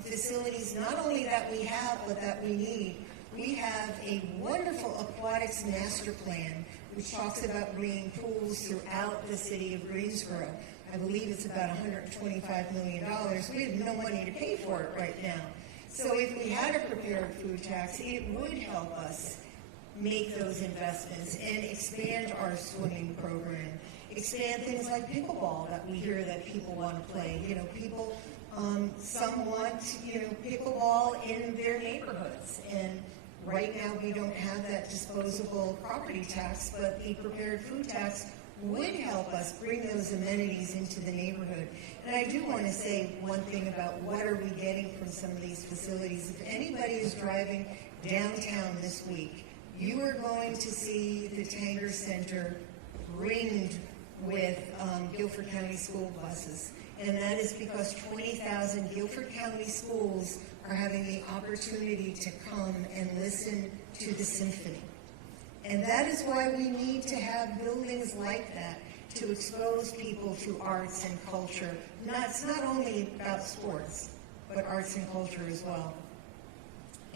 facilities not only that we have, but that we need. We have a wonderful aquatics master plan, which talks about bringing pools throughout the city of Greensboro. I believe it's about $125 million. We have no money to pay for it right now. So if we had a prepared food tax, it would help us make those investments and expand our swimming program, expand things like pickleball that we hear that people want to play. You know, people, some want, pickleball in their neighborhoods. And right now we don't have that disposable property tax, but the prepared food tax would help us bring those amenities into the neighborhood. And I do want to say one thing about what are we getting from some of these facilities. If anybody is driving downtown this week, you are going to see the Tanger Center ringed with Guilford County school buses. And that is because 20,000 Guilford County schools are having the opportunity to come and listen to the symphony. And that is why we need to have buildings like that to expose people to arts and culture. It's not only about sports, but arts and culture as well.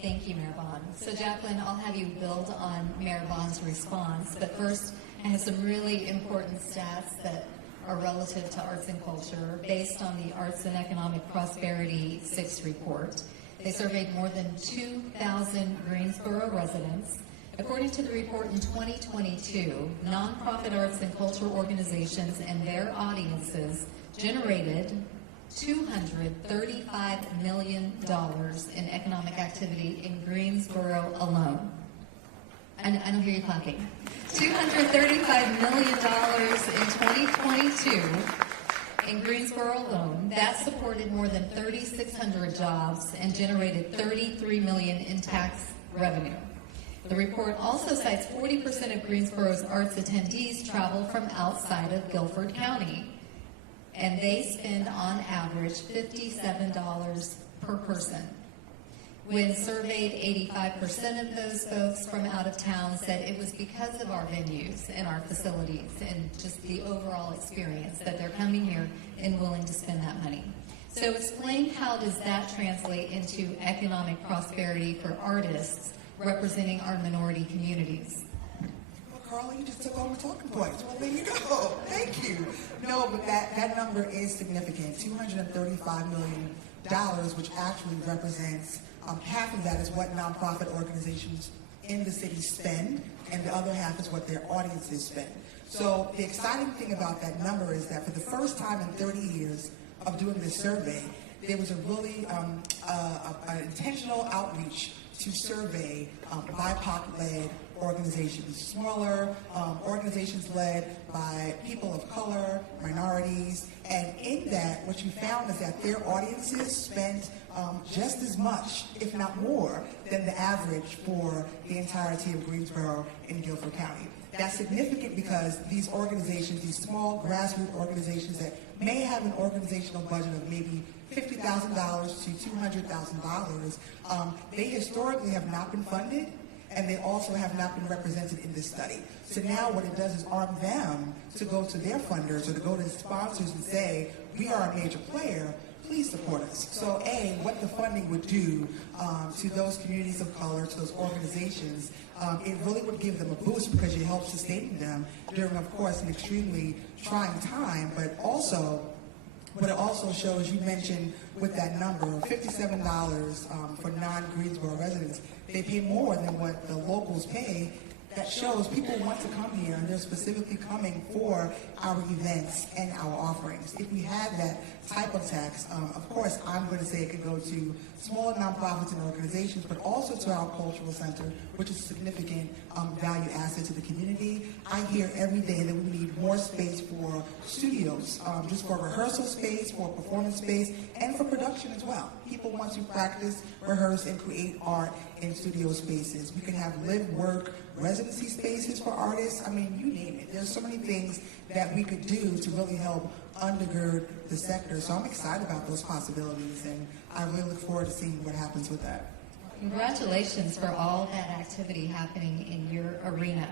Thank you, Mayor Vaughan. So, JocQuelyn, I'll have you build on Mayor Vaughan's response, but first, I have some really important stats that are relative to arts and culture based on the Arts and Economic Prosperity 6 report. They surveyed more than 2,000 Greensboro residents. According to the report, in 2022, nonprofit arts and culture organizations and their audiences generated $235 million in economic activity in Greensboro alone. I don't hear you clapping. $235 million in 2022 in Greensboro alone. That supported more than 3,600 jobs and generated $33 million in tax revenue. The report also cites 40% of Greensboro's arts attendees travel from outside of Guilford County, and they spend on average $57 per person. When surveyed, 85% of those folks from out of town said it was because of our venues and our facilities and just the overall experience that they're coming here and willing to spend that money. So explain, how does that translate into economic prosperity for artists representing our minority communities? Well, Carla, you just took all my talking points. Well, there you go. Thank you. No, but that number is significant. $235 million, which actually represents half of that is what nonprofit organizations in the city spend, and the other half is what their audiences spend. So the exciting thing about that number is that for the first time in 30 years of doing this survey, there was a really an intentional outreach to survey BIPOC-led organizations, smaller organizations led by people of color, minorities, and in that, what you found is that their audiences spent just as much, if not more, than the average for the entirety of Greensboro and Guilford County. That's significant because these organizations, these small grassroots organizations that may have an organizational budget of maybe $50,000 to $200,000, they historically have not been funded, and they also have not been represented in this study. So now what it does is arm them to go to their funders or to go to the sponsors and say, we are a major player, please support us. So A, what the funding would do to those communities of color, to those organizations, it really would give them a boost because it helps sustain them during, of course, an extremely trying time, but also what it also shows, you mentioned with that number, $57 for non-Greensboro residents, they pay more than what the locals pay that shows people want to come here and they're specifically coming for our events and our offerings. If we had that type of tax, of course, I'm going to say it could go to small nonprofits and organizations, but also to our cultural center, which is a significant value asset to the community. I hear every day that we need more space for studios, just for rehearsal space, for performance space, and for production as well. People want to practice, rehearse, and create art in studio spaces. We can have live, work, residency spaces for artists. I mean, you name it. There's so many things that we could do to really help undergird the sector. So I'm excited about those possibilities, and I really look forward to seeing what happens with that. Congratulations for all that activity happening in your arena.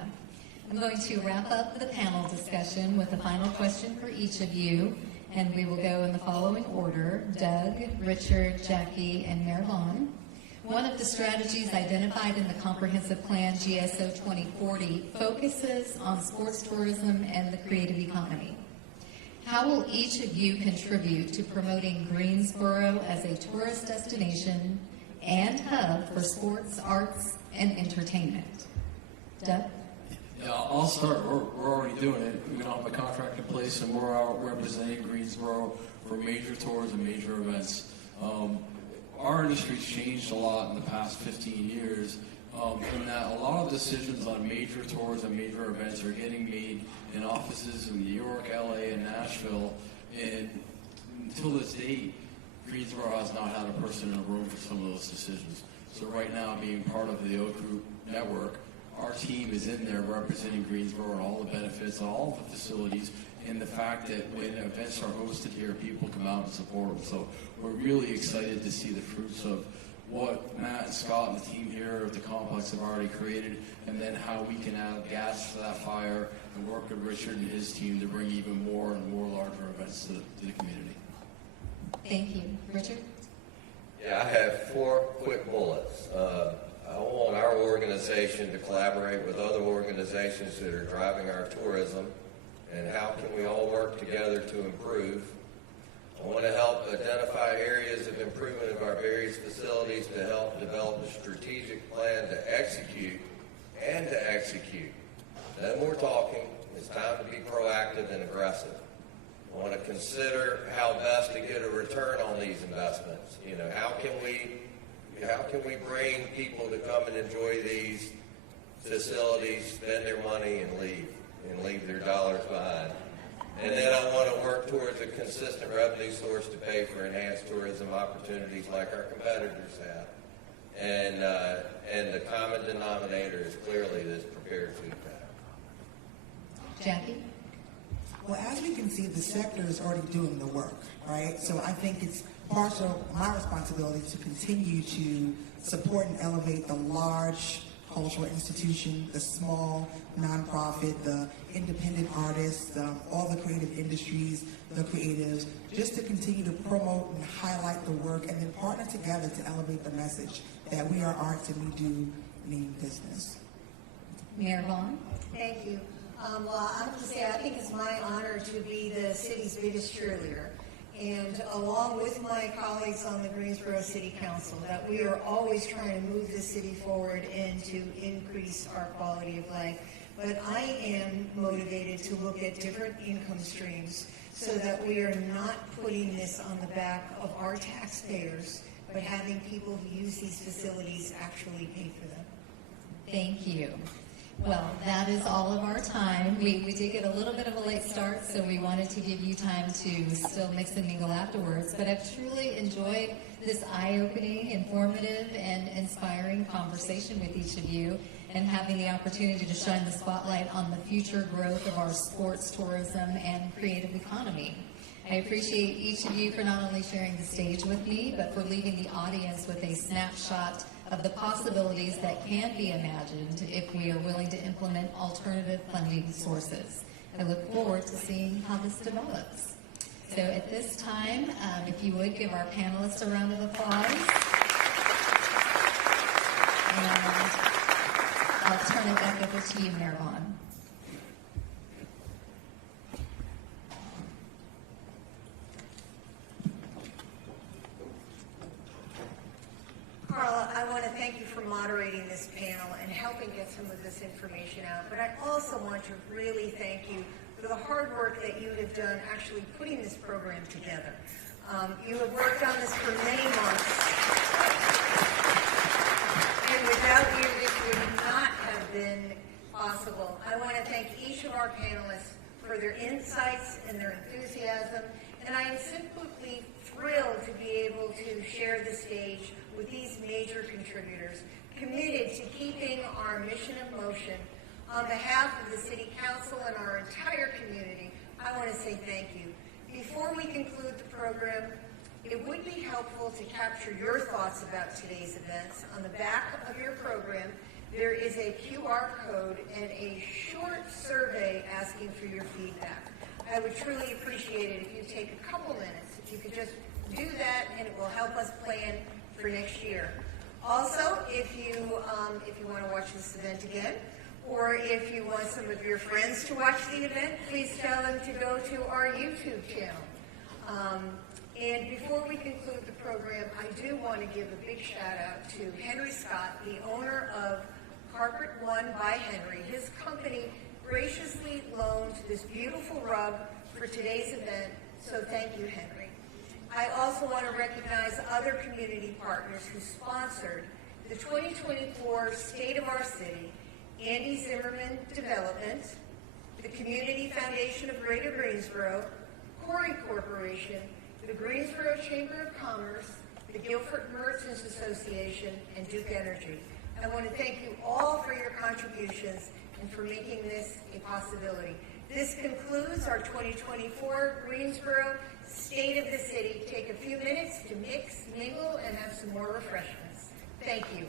I'm going to wrap up the panel discussion with a final question for each of you, and we will go in the following order: Doug, Richard, Jackie, and Mayor Vaughan. One of the strategies identified in the Comprehensive Plan GSO 2040 focuses on sports tourism and the creative economy. How will each of you contribute to promoting Greensboro as a tourist destination and hub for sports, arts, and entertainment? Doug? Yeah, I'll start. We're already doing it. We have a contract in place, and we're out representing Greensboro for major tours and major events. Our industry's changed a lot in the past 15 years, in that a lot of decisions on major tours and major events are getting made in offices in New York, LA, and Nashville, and until this date, Greensboro has not had a person in a room for some of those decisions. So right now, being part of the Oakwood Group network, our team is in there representing Greensboro and all the benefits, all the facilities, and the fact that when events are hosted here, people come out and support them. So we're really excited to see the fruits of what Matt and Scott and the team here at the complex have already created, and then how we can add gas to that fire and work with Richard and his team to bring even more and more larger events to the community. Thank you. Richard? Yeah, I have 4 quick bullets. I want our organization to collaborate with other organizations that are driving our tourism, and how can we all work together to improve. I want to help identify areas of improvement of our various facilities to help develop a strategic plan to execute and to execute. No more talking. It's time to be proactive and aggressive. I want to consider how best to get a return on these investments. You know, how can we bring people to come and enjoy these facilities, spend their money, and leave their dollars behind. And then I want to work towards a consistent revenue source to pay for enhanced tourism opportunities like our competitors have. And the common denominator is clearly this prepared food pack. Jackie? Well, as we can see, the sector is already doing the work, right? So I think it's part of my responsibility to continue to support and elevate the large cultural institution, the small nonprofit, the independent artists, all the creative industries, the creatives, just to continue to promote and highlight the work, and then partner together to elevate the message that we are arts and we do mean business. Mayor Vaughan? Thank you. Well, I have to say, I think it's my honor to be the city's biggest cheerleader. And along with my colleagues on the Greensboro City Council, that we are always trying to move the city forward and to increase our quality of life. But I am motivated to look at different income streams so that we are not putting this on the back of our taxpayers, but having people who use these facilities actually pay for them. Thank you. Well, that is all of our time. We did get a little bit of a late start, so we wanted to give you time to still mix and mingle afterwards. But I've truly enjoyed this eye-opening, informative, and inspiring conversation with each of you, and having the opportunity to shine the spotlight on the future growth of our sports, tourism, and creative economy. I appreciate each of you for not only sharing the stage with me, but for leaving the audience with a snapshot of the possibilities that can be imagined if we are willing to implement alternative funding sources. I look forward to seeing how this develops. So at this time, if you would give our panelists a round of applause. And I'll turn it back over to you, Mayor Vaughan. Carla, I want to thank you for moderating this this panel and helping get some of this information out. But I also want to really thank you for the hard work that you have done actually putting this program together. You have worked on this for many months, and without you, this would not have been possible. I want to thank each of our panelists for their insights and their enthusiasm, and I am simply thrilled to be able to share the stage with these major contributors committed to keeping our mission in motion. On behalf of the City Council and our entire community, I want to say thank you. Before we conclude the program, it would be helpful to capture your thoughts about today's events. On the back of your program, there is a QR code and a short survey asking for your feedback. I would truly appreciate it if you take a couple minutes, if you could just do that, and it will help us plan for next year. Also, if you want to watch this event again, or if you want some of your friends to watch the event, please tell them to go to our YouTube channel. And before we conclude the program, I do want to give a big shout out to Henry Scott, the owner of Carpet One by Henry. His company graciously loaned this beautiful rug for today's event, so thank you, Henry. I also want to recognize other community partners who sponsored the 2024 State of Our City, Andy Zimmerman Development, the Community Foundation of Greater Greensboro, Corey Corporation, the Greensboro Chamber of Commerce, the Guilford Merchants Association, and Duke Energy. I want to thank you all for your contributions and for making this a possibility. This concludes our 2024 Greensboro State of the City. Take a few minutes to mix, mingle, and have some more refreshments. Thank you.